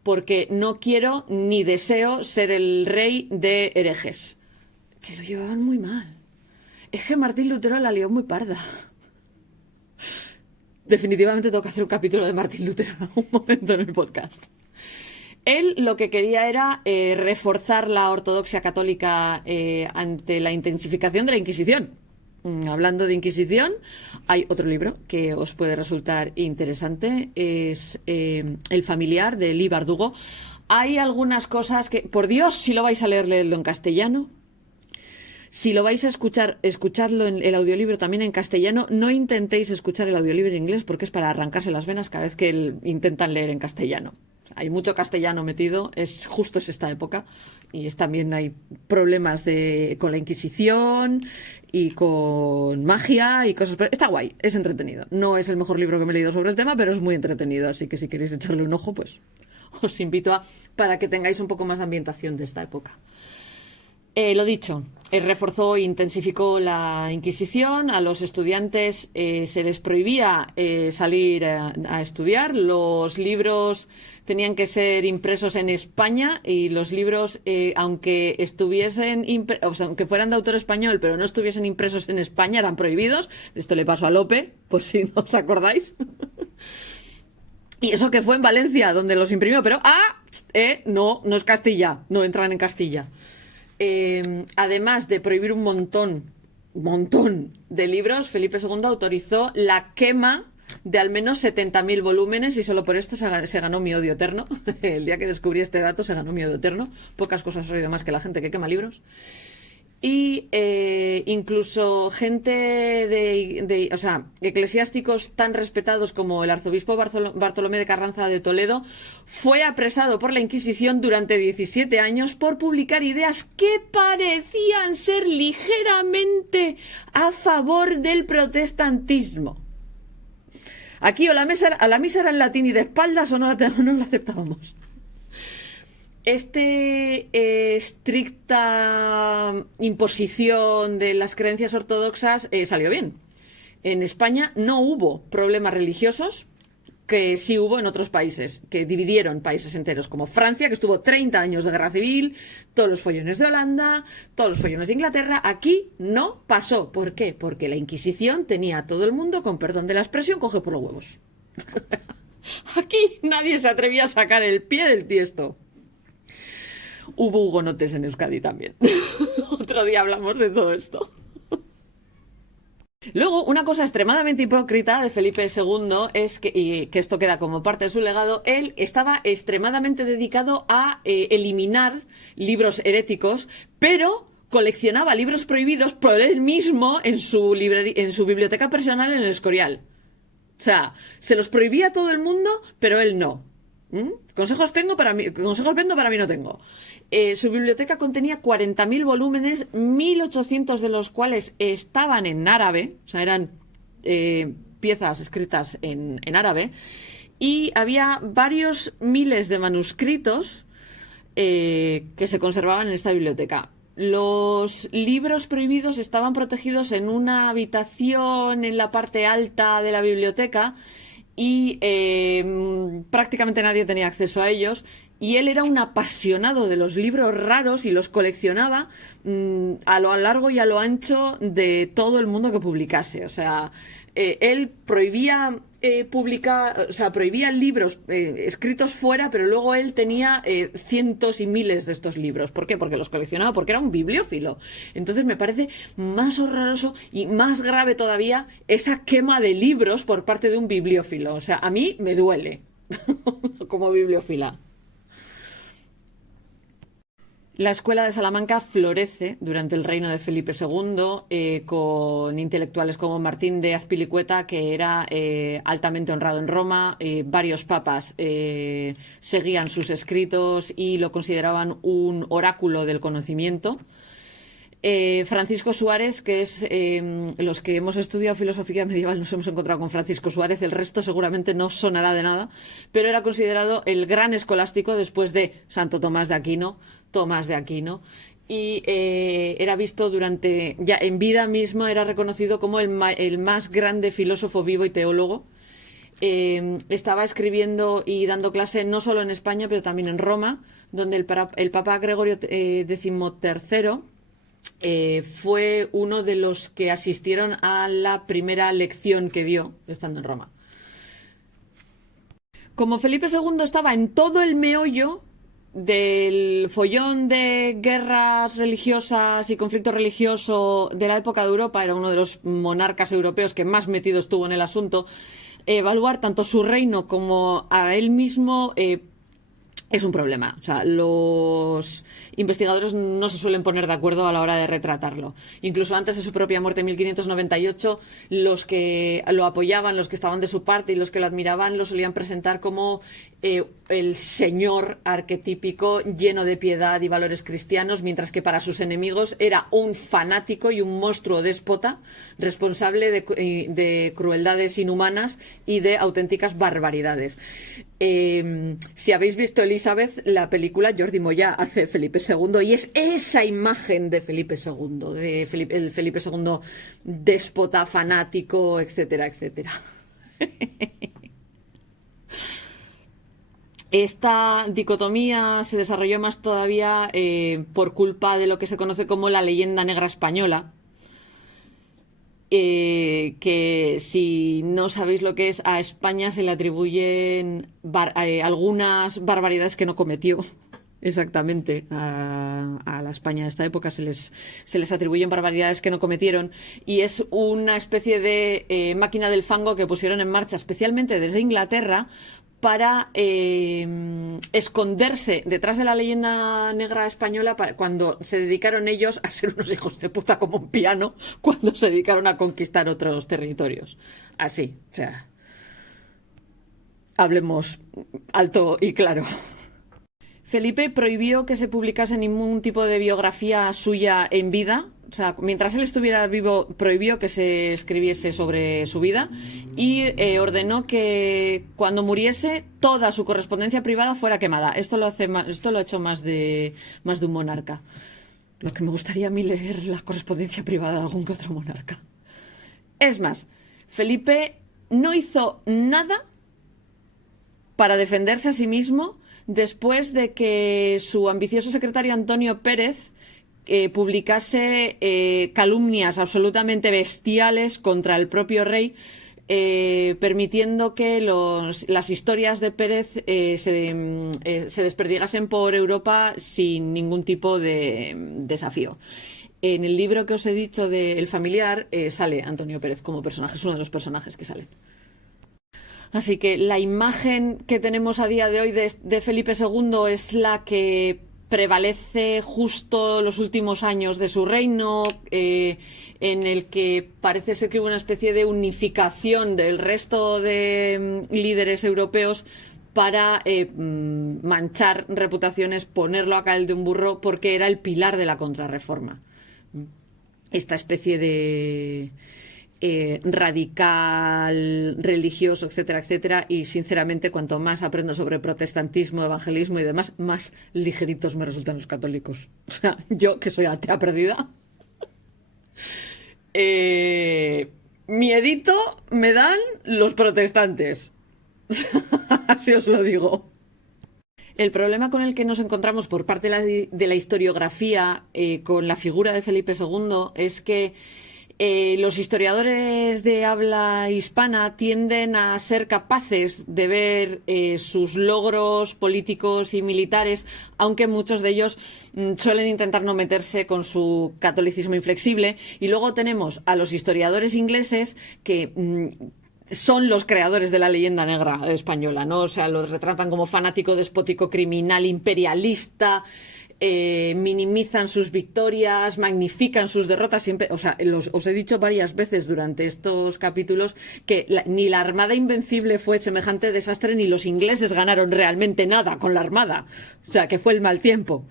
porque no quiero ni deseo ser el rey de herejes. Que lo llevaban muy mal. Es que Martín Lutero la lió muy parda. Definitivamente tengo que hacer un capítulo de Martín Lutero en algún momento en el podcast. Él lo que quería era reforzar la ortodoxia católica ante la intensificación de la Inquisición. Hablando de Inquisición, hay otro libro que os puede resultar interesante. Es El familiar, de Lee Bardugo. Hay algunas cosas que, por Dios, si lo vais a leer, leedlo en castellano. Si lo vais a escuchar, escuchadlo en el audiolibro también en castellano. No intentéis escuchar el audiolibro en inglés porque es para arrancarse las venas cada vez que intentan leer en castellano. Hay mucho castellano metido, justo es esta época, y también hay problemas con la Inquisición y con magia y cosas. Está guay, es entretenido. No es el mejor libro que me he leído sobre el tema, pero es muy entretenido, así que si queréis echarle un ojo, pues os invito para que tengáis un poco más de ambientación de esta época. Lo dicho, reforzó e intensificó la Inquisición. A los estudiantes se les prohibía salir a estudiar. Los libros tenían que ser impresos en España y los libros, aunque aunque fueran de autor español, pero no estuviesen impresos en España, eran prohibidos. Esto le pasó a Lope, por si no os acordáis. Y eso que fue en Valencia, donde los imprimió, pero no es Castilla, no entran en Castilla. Además de prohibir un montón de libros, Felipe II autorizó la quema de al menos 70.000 volúmenes y solo por esto se ganó mi odio eterno. El día que descubrí este dato se ganó mi odio eterno. Pocas cosas he oído más que la gente que quema libros. Y incluso gente o sea, eclesiásticos tan respetados como el arzobispo Bartolomé de Carranza de Toledo fue apresado por la Inquisición durante 17 años por publicar ideas que parecían ser ligeramente a favor del protestantismo. Aquí o la misa era en latín y de espaldas o no la aceptábamos. Estricta imposición de las creencias ortodoxas salió bien. En España no hubo problemas religiosos, que sí hubo en otros países, que dividieron países enteros, como Francia, que estuvo 30 años de guerra civil, todos los follones de Holanda, todos los follones de Inglaterra. Aquí no pasó. ¿Por qué? Porque la Inquisición tenía a todo el mundo, con perdón de la expresión, coge por los huevos. Aquí nadie se atrevía a sacar el pie del tiesto. Hubo hugonotes en Euskadi también. Otro día hablamos de todo esto. Luego, una cosa extremadamente hipócrita de Felipe II es que esto queda como parte de su legado, él estaba extremadamente dedicado a eliminar libros heréticos, pero coleccionaba libros prohibidos por él mismo en su biblioteca personal en el Escorial. O sea, se los prohibía a todo el mundo, pero él no. Consejos vendo, para mí no tengo. Su biblioteca contenía 40.000 volúmenes, 1.800 de los cuales estaban en árabe, o sea, eran piezas escritas en árabe, y había varios miles de manuscritos que se conservaban en esta biblioteca. Los libros prohibidos estaban protegidos en una habitación en la parte alta de la biblioteca y prácticamente nadie tenía acceso a ellos. Y él era un apasionado de los libros raros y los coleccionaba a lo largo y a lo ancho de todo el mundo que publicase. O sea, él prohibía publicar, o sea, prohibía libros escritos fuera, pero luego él tenía cientos y miles de estos libros. ¿Por qué? Porque los coleccionaba, porque era un bibliófilo. Entonces me parece más horroroso y más grave todavía esa quema de libros por parte de un bibliófilo. O sea, a mí me duele como bibliófila. La escuela de Salamanca florece durante el reino de Felipe II con intelectuales como Martín de Azpilicueta, que era altamente honrado en Roma. Varios papas seguían sus escritos y lo consideraban un oráculo del conocimiento. Francisco Suárez, que es los que hemos estudiado filosofía medieval nos hemos encontrado con Francisco Suárez, el resto seguramente no sonará de nada, pero era considerado el gran escolástico después de Santo Tomás de Aquino, y era visto ya en vida misma, era reconocido como el más grande filósofo vivo y teólogo. Estaba escribiendo y dando clase no solo en España, pero también en Roma, donde el Papa Gregorio XIII fue uno de los que asistieron a la primera lección que dio estando en Roma. Como Felipe II estaba en todo el meollo del follón de guerras religiosas y conflicto religioso de la época de Europa, era uno de los monarcas europeos que más metido estuvo en el asunto, evaluar tanto su reino como a él mismo es un problema. O sea, los investigadores no se suelen poner de acuerdo a la hora de retratarlo. Incluso antes de su propia muerte en 1598, los que lo apoyaban, los que estaban de su parte y los que lo admiraban, lo solían presentar como el señor arquetípico lleno de piedad y valores cristianos, mientras que para sus enemigos era un fanático y un monstruo déspota, responsable de crueldades inhumanas y de auténticas barbaridades. Si habéis visto Elizabeth, la película, Jordi Moya hace Felipe II y es esa imagen de Felipe II, el Felipe II déspota, fanático, etcétera, etcétera. Esta dicotomía se desarrolló más todavía por culpa de lo que se conoce como la leyenda negra española, que si no sabéis lo que es, a España se le atribuyen algunas barbaridades que no cometió. Exactamente, a la España de esta época se les atribuyen barbaridades que no cometieron, y es una especie de máquina del fango que pusieron en marcha especialmente desde Inglaterra para esconderse detrás de la leyenda negra española cuando se dedicaron ellos a ser unos hijos de puta como un piano, cuando se dedicaron a conquistar otros territorios. Así, o sea, hablemos alto y claro. Felipe prohibió que se publicase ningún tipo de biografía suya en vida. O sea, mientras él estuviera vivo, prohibió que se escribiese sobre su vida y ordenó que cuando muriese toda su correspondencia privada fuera quemada. Esto lo ha hecho más de un monarca. Lo que me gustaría a mí leer la correspondencia privada de algún que otro monarca. Es más, Felipe no hizo nada para defenderse a sí mismo después de que su ambicioso secretario Antonio Pérez publicase calumnias absolutamente bestiales contra el propio rey, permitiendo que las historias de Pérez se desperdigasen por Europa sin ningún tipo de desafío. En el libro que os he dicho de El familiar sale Antonio Pérez como personaje, es uno de los personajes que salen. Así que la imagen que tenemos a día de hoy de Felipe II es la que prevalece justo los últimos años de su reino, en el que parece ser que hubo una especie de unificación del resto de líderes europeos para manchar reputaciones, ponerlo a caer de un burro, porque era el pilar de la contrarreforma. Esta especie de radical, religioso, etcétera, etcétera. Y sinceramente, cuanto más aprendo sobre protestantismo, evangelismo y demás, más ligeritos me resultan los católicos. O sea, yo que soy atea perdida, miedito me dan los protestantes. Así os lo digo. El problema con el que nos encontramos por parte de la historiografía con la figura de Felipe II es que los historiadores de habla hispana tienden a ser capaces de ver sus logros políticos y militares, aunque muchos de ellos suelen intentar no meterse con su catolicismo inflexible. Y luego tenemos a los historiadores ingleses que son los creadores de la leyenda negra española, ¿no? O sea, los retratan como fanático, despótico, criminal, imperialista, minimizan sus victorias, magnifican sus derrotas. Siempre, o sea, os he dicho varias veces durante estos capítulos que ni la Armada Invencible fue semejante desastre, ni los ingleses ganaron realmente nada con la Armada. O sea, que fue el mal tiempo.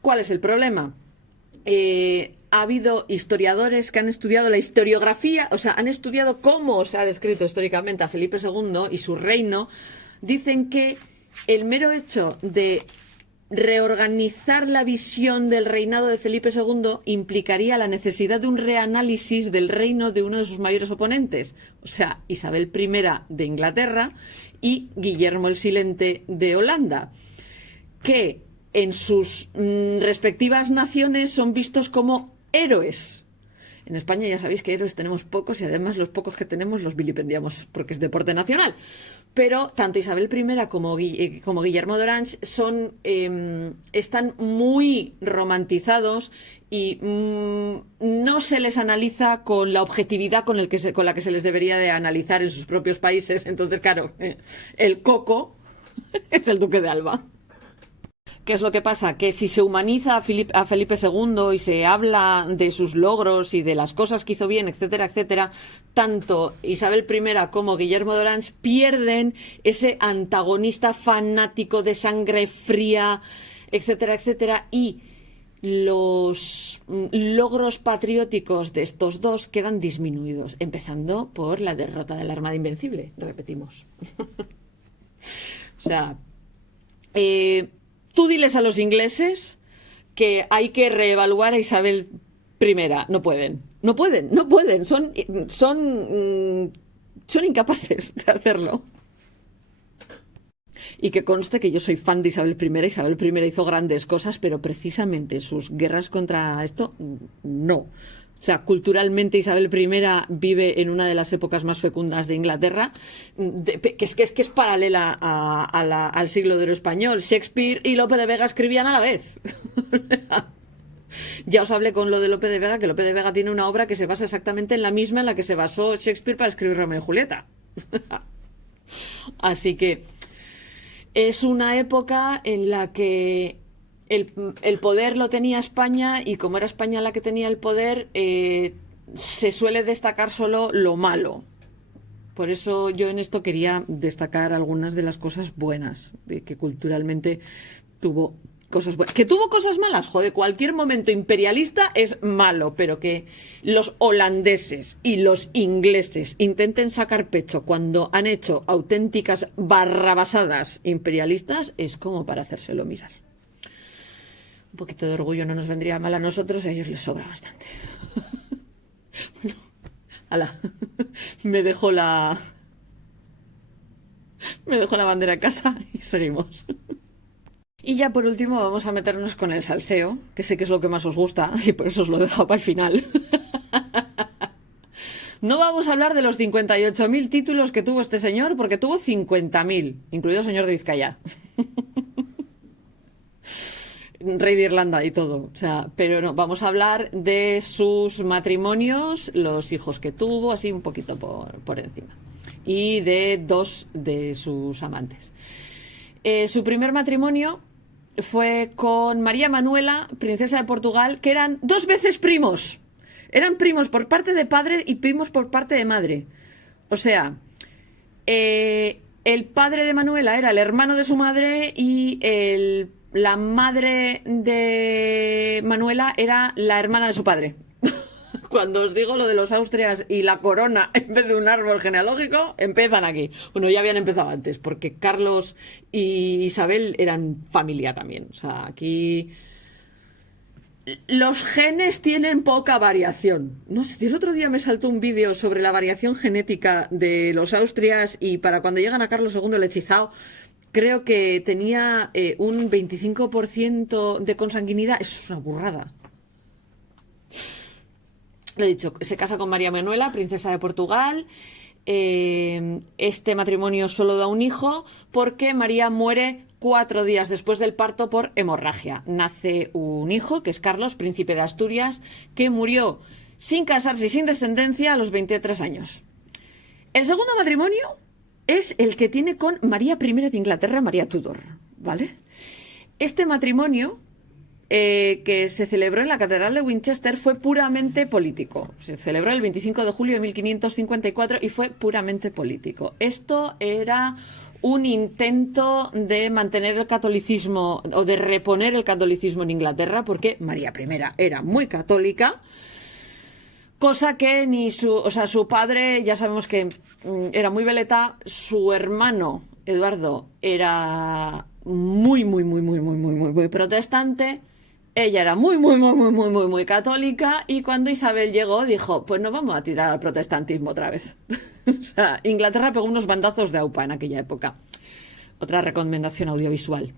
¿Cuál es el problema? Ha habido historiadores que han estudiado la historiografía, o sea, han estudiado cómo se ha descrito históricamente a Felipe II y su reino. Dicen que el mero hecho de reorganizar la visión del reinado de Felipe II implicaría la necesidad de un reanálisis del reino de uno de sus mayores oponentes, o sea, Isabel I de Inglaterra y Guillermo el Silente de Holanda, que en sus respectivas naciones son vistos como héroes. En España ya sabéis que héroes tenemos pocos y además los pocos que tenemos los vilipendiamos porque es deporte nacional. Pero tanto Isabel I como Guillermo de Orange están muy romantizados y no se les analiza con la objetividad con la que se les debería de analizar en sus propios países. Entonces, claro, el coco es el duque de Alba. ¿Qué es lo que pasa? Que si se humaniza a Felipe II y se habla de sus logros y de las cosas que hizo bien, etcétera, etcétera, tanto Isabel I como Guillermo de Orange pierden ese antagonista fanático de sangre fría, etcétera, etcétera, y los logros patrióticos de estos dos quedan disminuidos, empezando por la derrota de la Armada Invencible, repetimos. O sea, tú diles a los ingleses que hay que reevaluar a Isabel I. No pueden. Son incapaces de hacerlo. Y que conste que yo soy fan de Isabel I. Isabel I hizo grandes cosas, pero precisamente sus guerras contra esto, no. O sea, culturalmente Isabel I vive en una de las épocas más fecundas de Inglaterra, que es paralela al siglo de oro español. Shakespeare y Lope de Vega escribían a la vez. Ya os hablé con lo de Lope de Vega, que Lope de Vega tiene una obra que se basa exactamente en la misma en la que se basó Shakespeare para escribir Romeo y Julieta. Así que es una época en la que el poder lo tenía España, y como era España la que tenía el poder, se suele destacar solo lo malo. Por eso yo en esto quería destacar algunas de las cosas buenas, de que culturalmente tuvo cosas buenas. Que tuvo cosas malas, joder, cualquier momento imperialista es malo, pero que los holandeses y los ingleses intenten sacar pecho cuando han hecho auténticas barrabasadas imperialistas es como para hacérselo mirar. Un poquito de orgullo no nos vendría mal a nosotros, a ellos les sobra bastante. Bueno, ala, me dejo la bandera en casa y seguimos. Y ya por último vamos a meternos con el salseo, que sé que es lo que más os gusta y por eso os lo he dejado para el final. No vamos a hablar de los 58.000 títulos que tuvo este señor, porque tuvo 50.000, incluido señor de Vizcaya. Rey de Irlanda y todo, o sea, pero no, vamos a hablar de sus matrimonios, los hijos que tuvo, así un poquito por encima, y de dos de sus amantes. Su primer matrimonio fue con María Manuela, princesa de Portugal, que eran dos veces primos. Eran primos por parte de padre y primos por parte de madre. O sea, el padre de Manuela era el hermano de su madre y la madre de Manuela era la hermana de su padre. Cuando os digo lo de los Austrias y la corona en vez de un árbol genealógico, empiezan aquí. Bueno, ya habían empezado antes, porque Carlos y Isabel eran familia también. O sea, aquí los genes tienen poca variación. No sé, el otro día me saltó un vídeo sobre la variación genética de los Austrias y para cuando llegan a Carlos II el hechizado, creo que tenía un 25% de consanguinidad. Eso es una burrada. Lo he dicho, se casa con María Manuela, princesa de Portugal. Este matrimonio solo da un hijo porque María muere 4 días después del parto por hemorragia. Nace un hijo, que es Carlos, príncipe de Asturias, que murió sin casarse y sin descendencia a los 23 años. El segundo matrimonio es el que tiene con María I de Inglaterra, María Tudor, ¿vale? Este matrimonio, que se celebró en la Catedral de Winchester, fue puramente político. Se celebró el 25 de julio de 1554 y fue puramente político. Esto era un intento de mantener el catolicismo o de reponer el catolicismo en Inglaterra, porque María I era muy católica, cosa que ni su padre, ya sabemos que era muy veleta, su hermano Eduardo era muy protestante. Ella era muy católica y cuando Isabel llegó dijo, pues nos vamos a tirar al protestantismo otra vez. O sea, Inglaterra pegó unos bandazos de aupa en aquella época. Otra recomendación audiovisual.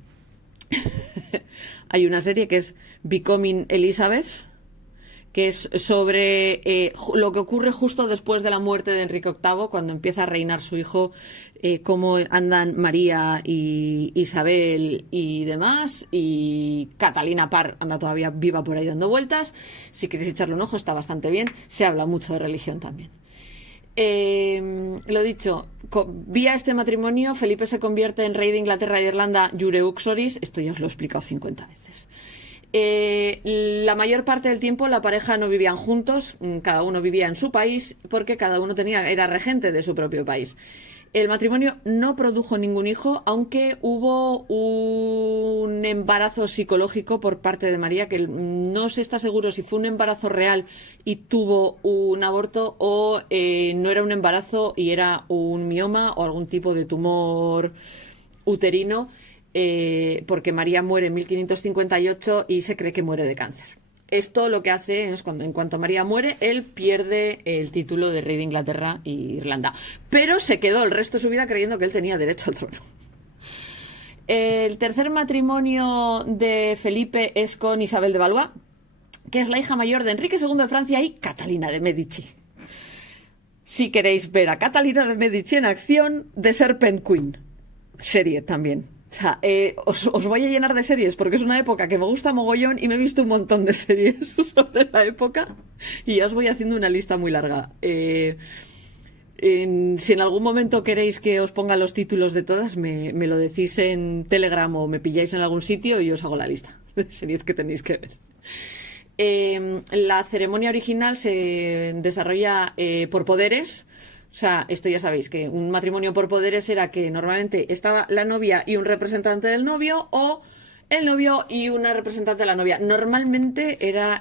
Hay una serie que es Becoming Elizabeth, que es sobre lo que ocurre justo después de la muerte de Enrique VIII, cuando empieza a reinar su hijo, cómo andan María y Isabel y demás, y Catalina Parr anda todavía viva por ahí dando vueltas. Si queréis echarle un ojo, está bastante bien. Se habla mucho de religión también. Lo dicho, vía este matrimonio, Felipe se convierte en rey de Inglaterra y de Irlanda jure uxoris. Esto ya os lo he explicado 50 veces. La mayor parte del tiempo la pareja no vivían juntos, cada uno vivía en su país porque cada uno era regente de su propio país. El matrimonio no produjo ningún hijo, aunque hubo un embarazo psicológico por parte de María, que no se está seguro si fue un embarazo real y tuvo un aborto o no era un embarazo y era un mioma o algún tipo de tumor uterino. Porque María muere en 1558 y se cree que muere de cáncer. Esto lo que hace es en cuanto María muere, él pierde el título de rey de Inglaterra e Irlanda. Pero se quedó el resto de su vida creyendo que él tenía derecho al trono. El tercer matrimonio de Felipe es con Isabel de Valois, que es la hija mayor de Enrique II de Francia y Catalina de Medici. Si queréis ver a Catalina de Medici en acción, The Serpent Queen. Serie también. O sea, os voy a llenar de series porque es una época que me gusta mogollón y me he visto un montón de series sobre la época y ya os voy haciendo una lista muy larga. Si en algún momento queréis que os ponga los títulos de todas, me lo decís en Telegram o me pilláis en algún sitio y os hago la lista de series que tenéis que ver. La ceremonia original se desarrolla por poderes. O sea, esto ya sabéis, que un matrimonio por poderes era que normalmente estaba la novia y un representante del novio, o el novio y una representante de la novia. Normalmente era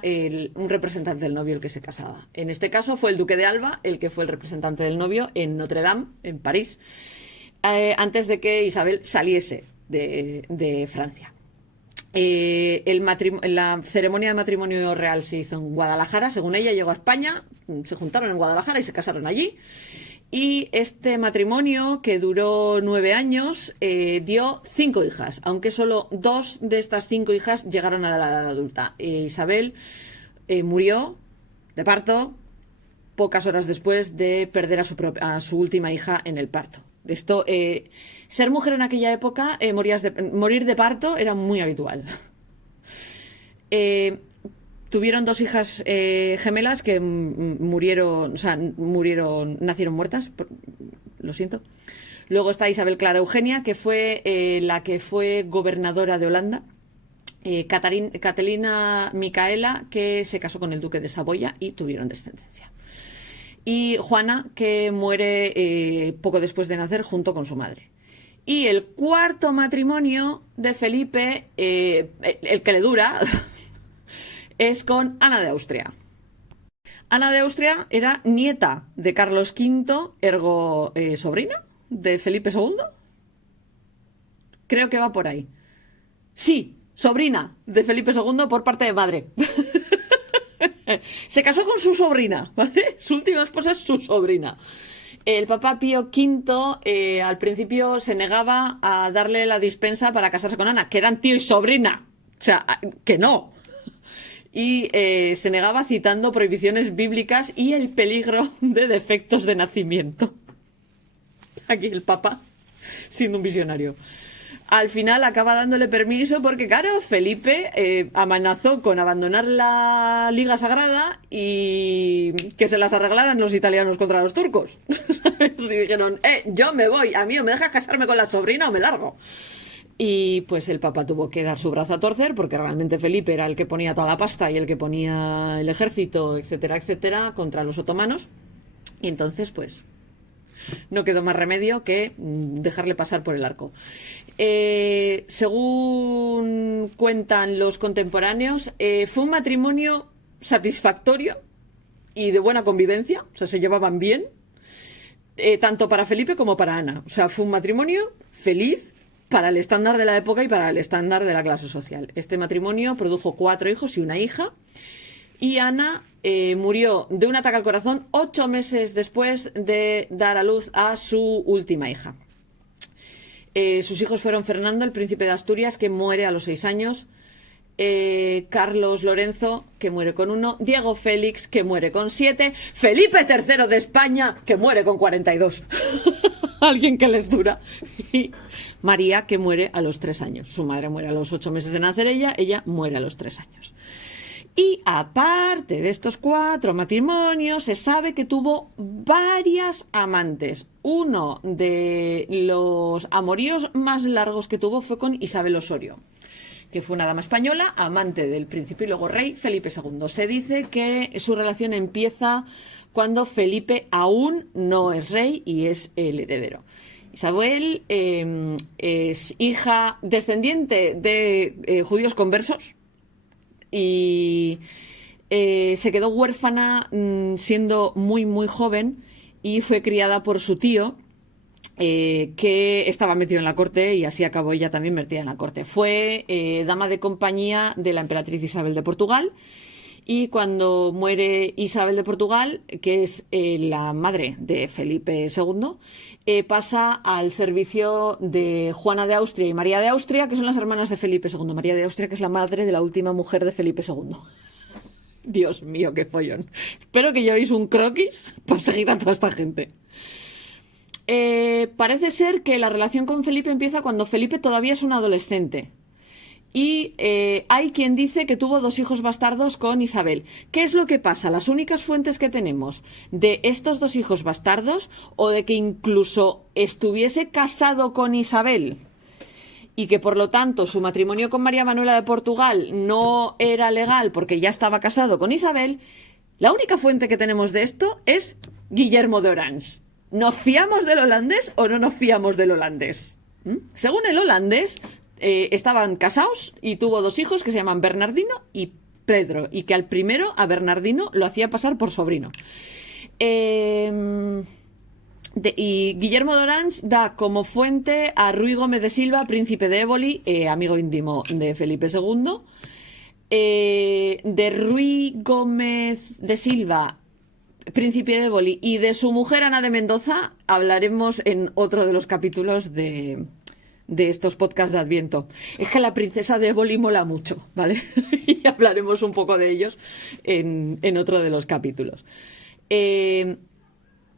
un representante del novio el que se casaba. En este caso fue el duque de Alba el que fue el representante del novio en Notre Dame, en París, antes de que Isabel saliese de Francia. La ceremonia de matrimonio real se hizo en Guadalajara. Según ella, llegó a España, se juntaron en Guadalajara y se casaron allí. Y este matrimonio, que duró 9 años, dio 5 hijas, aunque solo 2 de estas 5 hijas llegaron a la edad adulta. Isabel murió de parto pocas horas después de perder a su última hija en el parto. Esto, ser mujer en aquella época, morir de parto era muy habitual. Tuvieron 2 hijas gemelas que nacieron muertas, lo siento. Luego está Isabel Clara Eugenia, que fue la que fue gobernadora de Holanda. Catalina Micaela, que se casó con el duque de Saboya y tuvieron descendencia. Y Juana, que muere poco después de nacer junto con su madre. Y el cuarto matrimonio de Felipe, el que le dura, es con Ana de Austria. Ana de Austria era nieta de Carlos V, ergo sobrina de Felipe II. Creo que va por ahí. Sí, sobrina de Felipe II por parte de madre. Se casó con su sobrina, ¿vale? Su última esposa es su sobrina. El Papa Pío V al principio se negaba a darle la dispensa para casarse con Ana, que eran tío y sobrina. O sea, que no. Y se negaba citando prohibiciones bíblicas y el peligro de defectos de nacimiento. Aquí el Papa, siendo un visionario. Al final acaba dándole permiso porque, claro, Felipe amenazó con abandonar la Liga Sagrada y que se las arreglaran los italianos contra los turcos. ¿Sabes? Y dijeron, yo me voy, a mí o me dejas casarme con la sobrina o me largo. Y pues el Papa tuvo que dar su brazo a torcer porque realmente Felipe era el que ponía toda la pasta y el que ponía el ejército, etcétera, etcétera, contra los otomanos. Y entonces, pues, no quedó más remedio que dejarle pasar por el arco. Según cuentan los contemporáneos, fue un matrimonio satisfactorio y de buena convivencia, o sea, se llevaban bien, tanto para Felipe como para Ana. O sea, fue un matrimonio feliz para el estándar de la época y para el estándar de la clase social. Este matrimonio produjo 4 hijos y una hija, y Ana murió de un ataque al corazón 8 meses después de dar a luz a su última hija. Sus hijos fueron Fernando, el príncipe de Asturias, que muere a los 6 años, Carlos Lorenzo, que muere con 1, Diego Félix, que muere con 7, Felipe III de España, que muere con 42. Alguien que les dura. Y María, que muere a los 3 años. Su madre muere a los 8 meses de nacer ella muere a los 3 años. Y aparte de estos 4 matrimonios, se sabe que tuvo varias amantes. Uno de los amoríos más largos que tuvo fue con Isabel Osorio, que fue una dama española, amante del príncipe y luego rey Felipe II. Se dice que su relación empieza cuando Felipe aún no es rey y es el heredero. Isabel es hija descendiente de judíos conversos, y se quedó huérfana siendo muy muy joven y fue criada por su tío, que estaba metido en la corte, y así acabó ella también metida en la corte. Fue dama de compañía de la emperatriz Isabel de Portugal, y cuando muere Isabel de Portugal, que es la madre de Felipe II, pasa al servicio de Juana de Austria y María de Austria, que son las hermanas de Felipe II. María de Austria, que es la madre de la última mujer de Felipe II. Dios mío, qué follón. Espero que llevéis un croquis para seguir a toda esta gente. Parece ser que la relación con Felipe empieza cuando Felipe todavía es un adolescente. Y hay quien dice que tuvo 2 hijos bastardos con Isabel. ¿Qué es lo que pasa? Las únicas fuentes que tenemos de estos 2 hijos bastardos, o de que incluso estuviese casado con Isabel y que por lo tanto su matrimonio con María Manuela de Portugal no era legal porque ya estaba casado con Isabel, la única fuente que tenemos de esto es Guillermo de Orange. ¿Nos fiamos del holandés o no nos fiamos del holandés? Según el holandés, estaban casados y tuvo 2 hijos que se llaman Bernardino y Pedro, y que al primero, a Bernardino, lo hacía pasar por sobrino. Y Guillermo de Orange da como fuente a Ruy Gómez de Silva, príncipe de Éboli, amigo íntimo de Felipe II. De Ruy Gómez de Silva, príncipe de Éboli, y de su mujer Ana de Mendoza hablaremos en otro de los capítulos de estos podcasts de Adviento. Es que la princesa de Éboli mola mucho, ¿vale? Y hablaremos un poco de ellos en otro de los capítulos.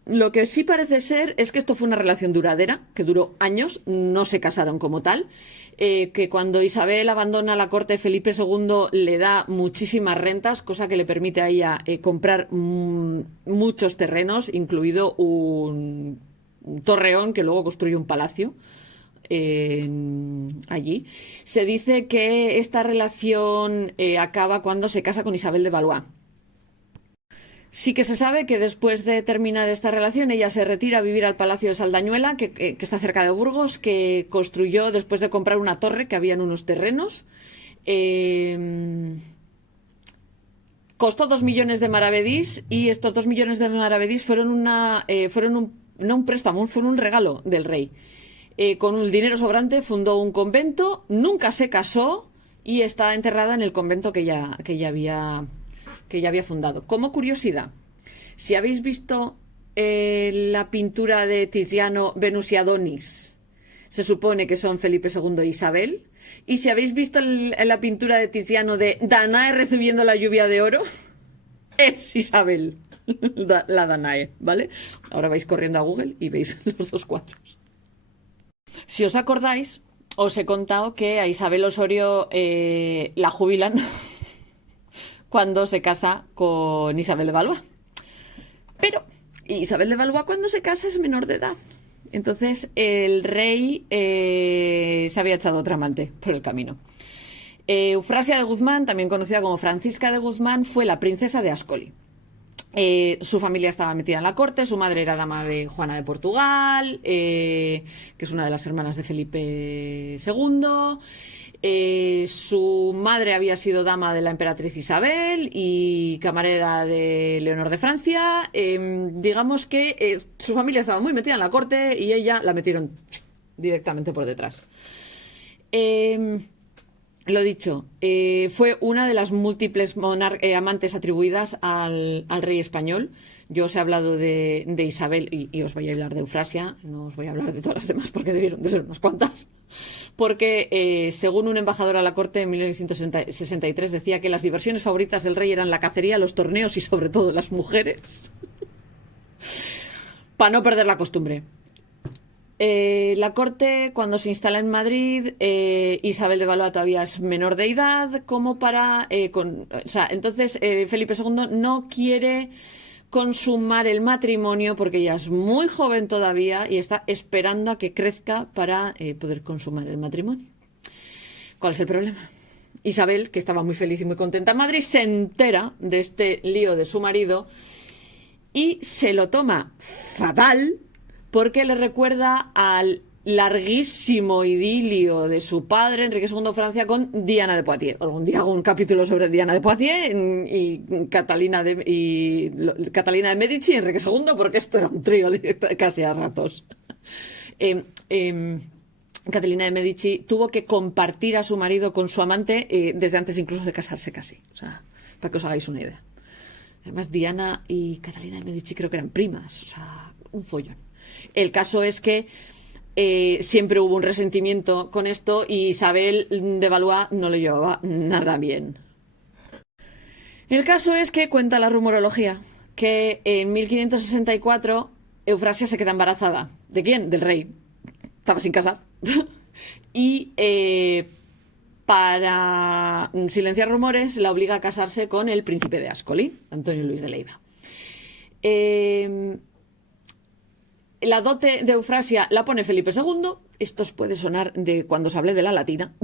Lo que sí parece ser es que esto fue una relación duradera, que duró años, no se casaron como tal, que cuando Isabel abandona la corte de Felipe II le da muchísimas rentas, cosa que le permite a ella comprar muchos terrenos, incluido un torreón que luego construye un palacio allí. Se dice que esta relación acaba cuando se casa con Isabel de Valois. Sí que se sabe que después de terminar esta relación ella se retira a vivir al Palacio de Saldañuela, que está cerca de Burgos, que construyó después de comprar una torre que había en unos terrenos. Costó 2 millones de maravedís y estos 2 millones de maravedís fueron no un préstamo, fueron un regalo del rey. Con el dinero sobrante fundó un convento, nunca se casó y está enterrada en el convento que ya había fundado. Como curiosidad, si habéis visto la pintura de Tiziano, Venus y Adonis, se supone que son Felipe II e Isabel. Y si habéis visto la pintura de Tiziano de Danae recibiendo la lluvia de oro, es Isabel, la Danae, ¿vale? Ahora vais corriendo a Google y veis los dos cuadros. Si os acordáis, os he contado que a Isabel Osorio la jubilan cuando se casa con Isabel de Valois. Pero Isabel de Valois cuando se casa es menor de edad. Entonces el rey se había echado otra amante por el camino. Eufrasia de Guzmán, también conocida como Francisca de Guzmán, fue la princesa de Ascoli. Su familia estaba metida en la corte, su madre era dama de Juana de Portugal, que es una de las hermanas de Felipe II. Su madre había sido dama de la emperatriz Isabel y camarera de Leonor de Francia. Digamos que su familia estaba muy metida en la corte y ella la metieron directamente por detrás. Lo dicho, fue una de las múltiples amantes atribuidas al rey español. Yo os he hablado de Isabel y os voy a hablar de Eufrasia, no os voy a hablar de todas las demás porque debieron de ser unas cuantas. Porque según un embajador a la corte en 1963 decía que las diversiones favoritas del rey eran la cacería, los torneos y sobre todo las mujeres. Para no perder la costumbre. La corte, cuando se instala en Madrid, Isabel de Valois todavía es menor de edad, como para... entonces Felipe II no quiere consumar el matrimonio porque ella es muy joven todavía y está esperando a que crezca para poder consumar el matrimonio. ¿Cuál es el problema? Isabel, que estaba muy feliz y muy contenta en Madrid, se entera de este lío de su marido y se lo toma fatal porque le recuerda al larguísimo idilio de su padre, Enrique II de Francia, con Diana de Poitiers. Algún día hago un capítulo sobre Diana de Poitiers y Catalina de Medici y Enrique II, porque esto era un trío casi a ratos. Catalina de Medici tuvo que compartir a su marido con su amante desde antes incluso de casarse casi. O sea, para que os hagáis una idea. Además, Diana y Catalina de Medici creo que eran primas. O sea, un follón. El caso es que siempre hubo un resentimiento con esto y Isabel de Valois no lo llevaba nada bien. El caso es que cuenta la rumorología que en 1564 Eufrasia se queda embarazada. ¿De quién? Del rey. Estaba sin casar. Y para silenciar rumores la obliga a casarse con el príncipe de Ascoli, Antonio Luis de Leiva. La dote de Eufrasia la pone Felipe II. Esto os puede sonar de cuando os hablé de la latina.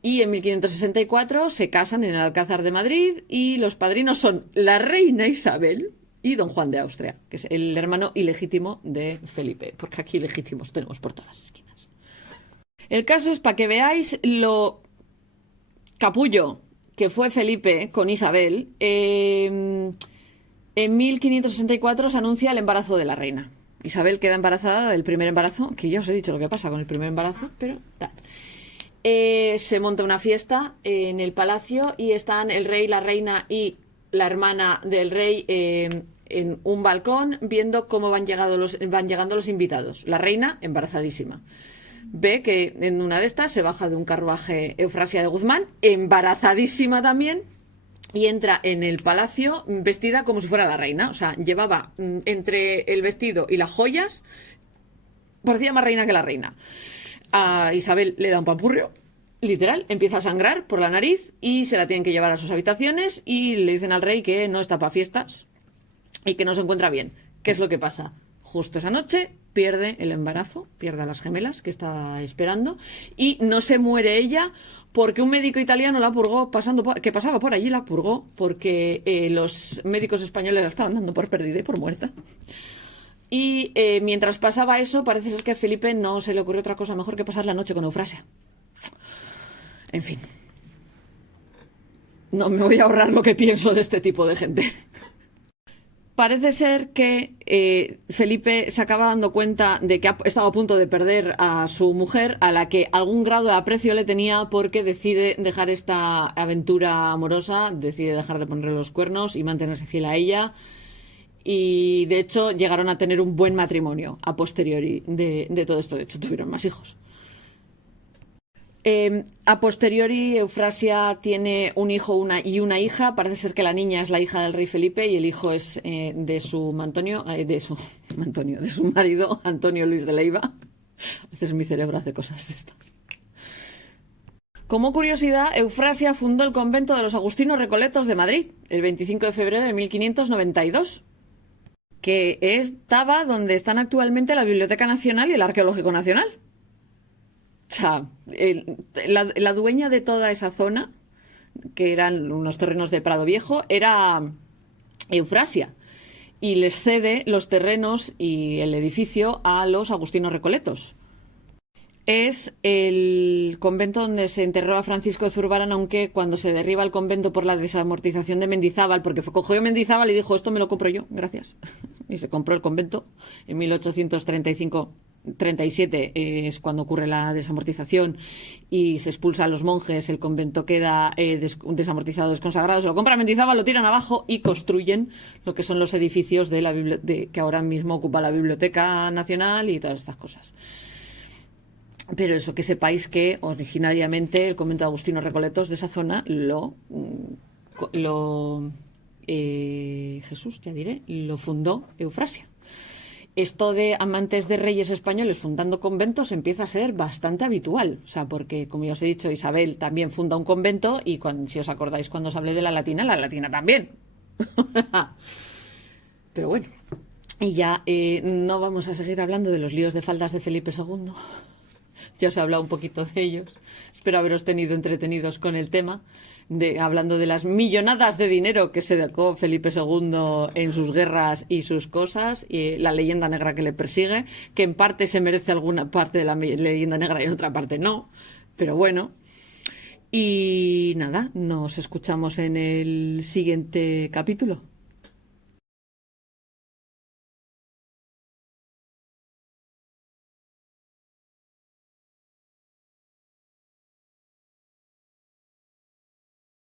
Y en 1564 se casan en el Alcázar de Madrid y los padrinos son la reina Isabel y don Juan de Austria, que es el hermano ilegítimo de Felipe, porque aquí ilegítimos tenemos por todas las esquinas. El caso es para que veáis lo capullo que fue Felipe con Isabel. En 1564 se anuncia el embarazo de la reina. Isabel queda embarazada del primer embarazo, que ya os he dicho lo que pasa con el primer embarazo, pero... se monta una fiesta en el palacio y están el rey, la reina y la hermana del rey en un balcón viendo cómo van llegando los invitados. La reina, embarazadísima. Ve que en una de estas se baja de un carruaje Eufrasia de Guzmán, embarazadísima también, y entra en el palacio vestida como si fuera la reina. O sea, llevaba entre el vestido y las joyas, parecía más reina que la reina. A Isabel le da un pampurrio, literal, empieza a sangrar por la nariz y se la tienen que llevar a sus habitaciones y le dicen al rey que no está para fiestas y que no se encuentra bien. ¿Qué es lo que pasa? Justo esa noche pierde el embarazo, pierde a las gemelas que está esperando y no se muere ella porque un médico italiano la purgó, que pasaba por allí la purgó porque los médicos españoles la estaban dando por perdida y por muerta. Y mientras pasaba eso, parece ser que a Felipe no se le ocurrió otra cosa mejor que pasar la noche con Eufrasia. En fin. No me voy a ahorrar lo que pienso de este tipo de gente. Parece ser que Felipe se acaba dando cuenta de que ha estado a punto de perder a su mujer, a la que algún grado de aprecio le tenía, porque decide dejar esta aventura amorosa, decide dejar de ponerle los cuernos y mantenerse fiel a ella. Y de hecho llegaron a tener un buen matrimonio a posteriori de todo esto. De hecho tuvieron más hijos. A posteriori, Eufrasia tiene un hijo y una hija. Parece ser que la niña es la hija del rey Felipe y el hijo es de su marido, Antonio Luis de Leiva. A veces mi cerebro hace cosas de estas. Como curiosidad, Eufrasia fundó el convento de los Agustinos Recoletos de Madrid el 25 de febrero de 1592, que estaba donde están actualmente la Biblioteca Nacional y el Arqueológico Nacional. O sea, la dueña de toda esa zona, que eran unos terrenos de Prado Viejo, era Eufrasia, y les cede los terrenos y el edificio a los Agustinos Recoletos. Es el convento donde se enterró a Francisco de Zurbarán, aunque cuando se derriba el convento por la desamortización de Mendizábal, porque cogió Mendizábal y dijo, esto me lo compro yo, gracias. Y se compró el convento en 1837 es cuando ocurre la desamortización y se expulsa a los monjes, el convento queda desamortizado, desconsagrado, se lo compra Mendizábal, lo tiran abajo y construyen lo que son los edificios que ahora mismo ocupa la Biblioteca Nacional y todas estas cosas. Pero eso, que sepáis que originariamente el convento de Agustinos Recoletos de esa zona lo fundó Eufrasia. Esto de amantes de reyes españoles fundando conventos empieza a ser bastante habitual. O sea, porque, como ya os he dicho, Isabel también funda un convento y si os acordáis cuando os hablé de la latina también. Pero bueno, y ya no vamos a seguir hablando de los líos de faldas de Felipe II. Ya os he hablado un poquito de ellos. Espero haberos tenido entretenidos con el tema, hablando de las millonadas de dinero que se dejó Felipe II en sus guerras y sus cosas, y la leyenda negra que le persigue, que en parte se merece alguna parte de la leyenda negra y en otra parte no. Pero bueno. Y nada, nos escuchamos en el siguiente capítulo.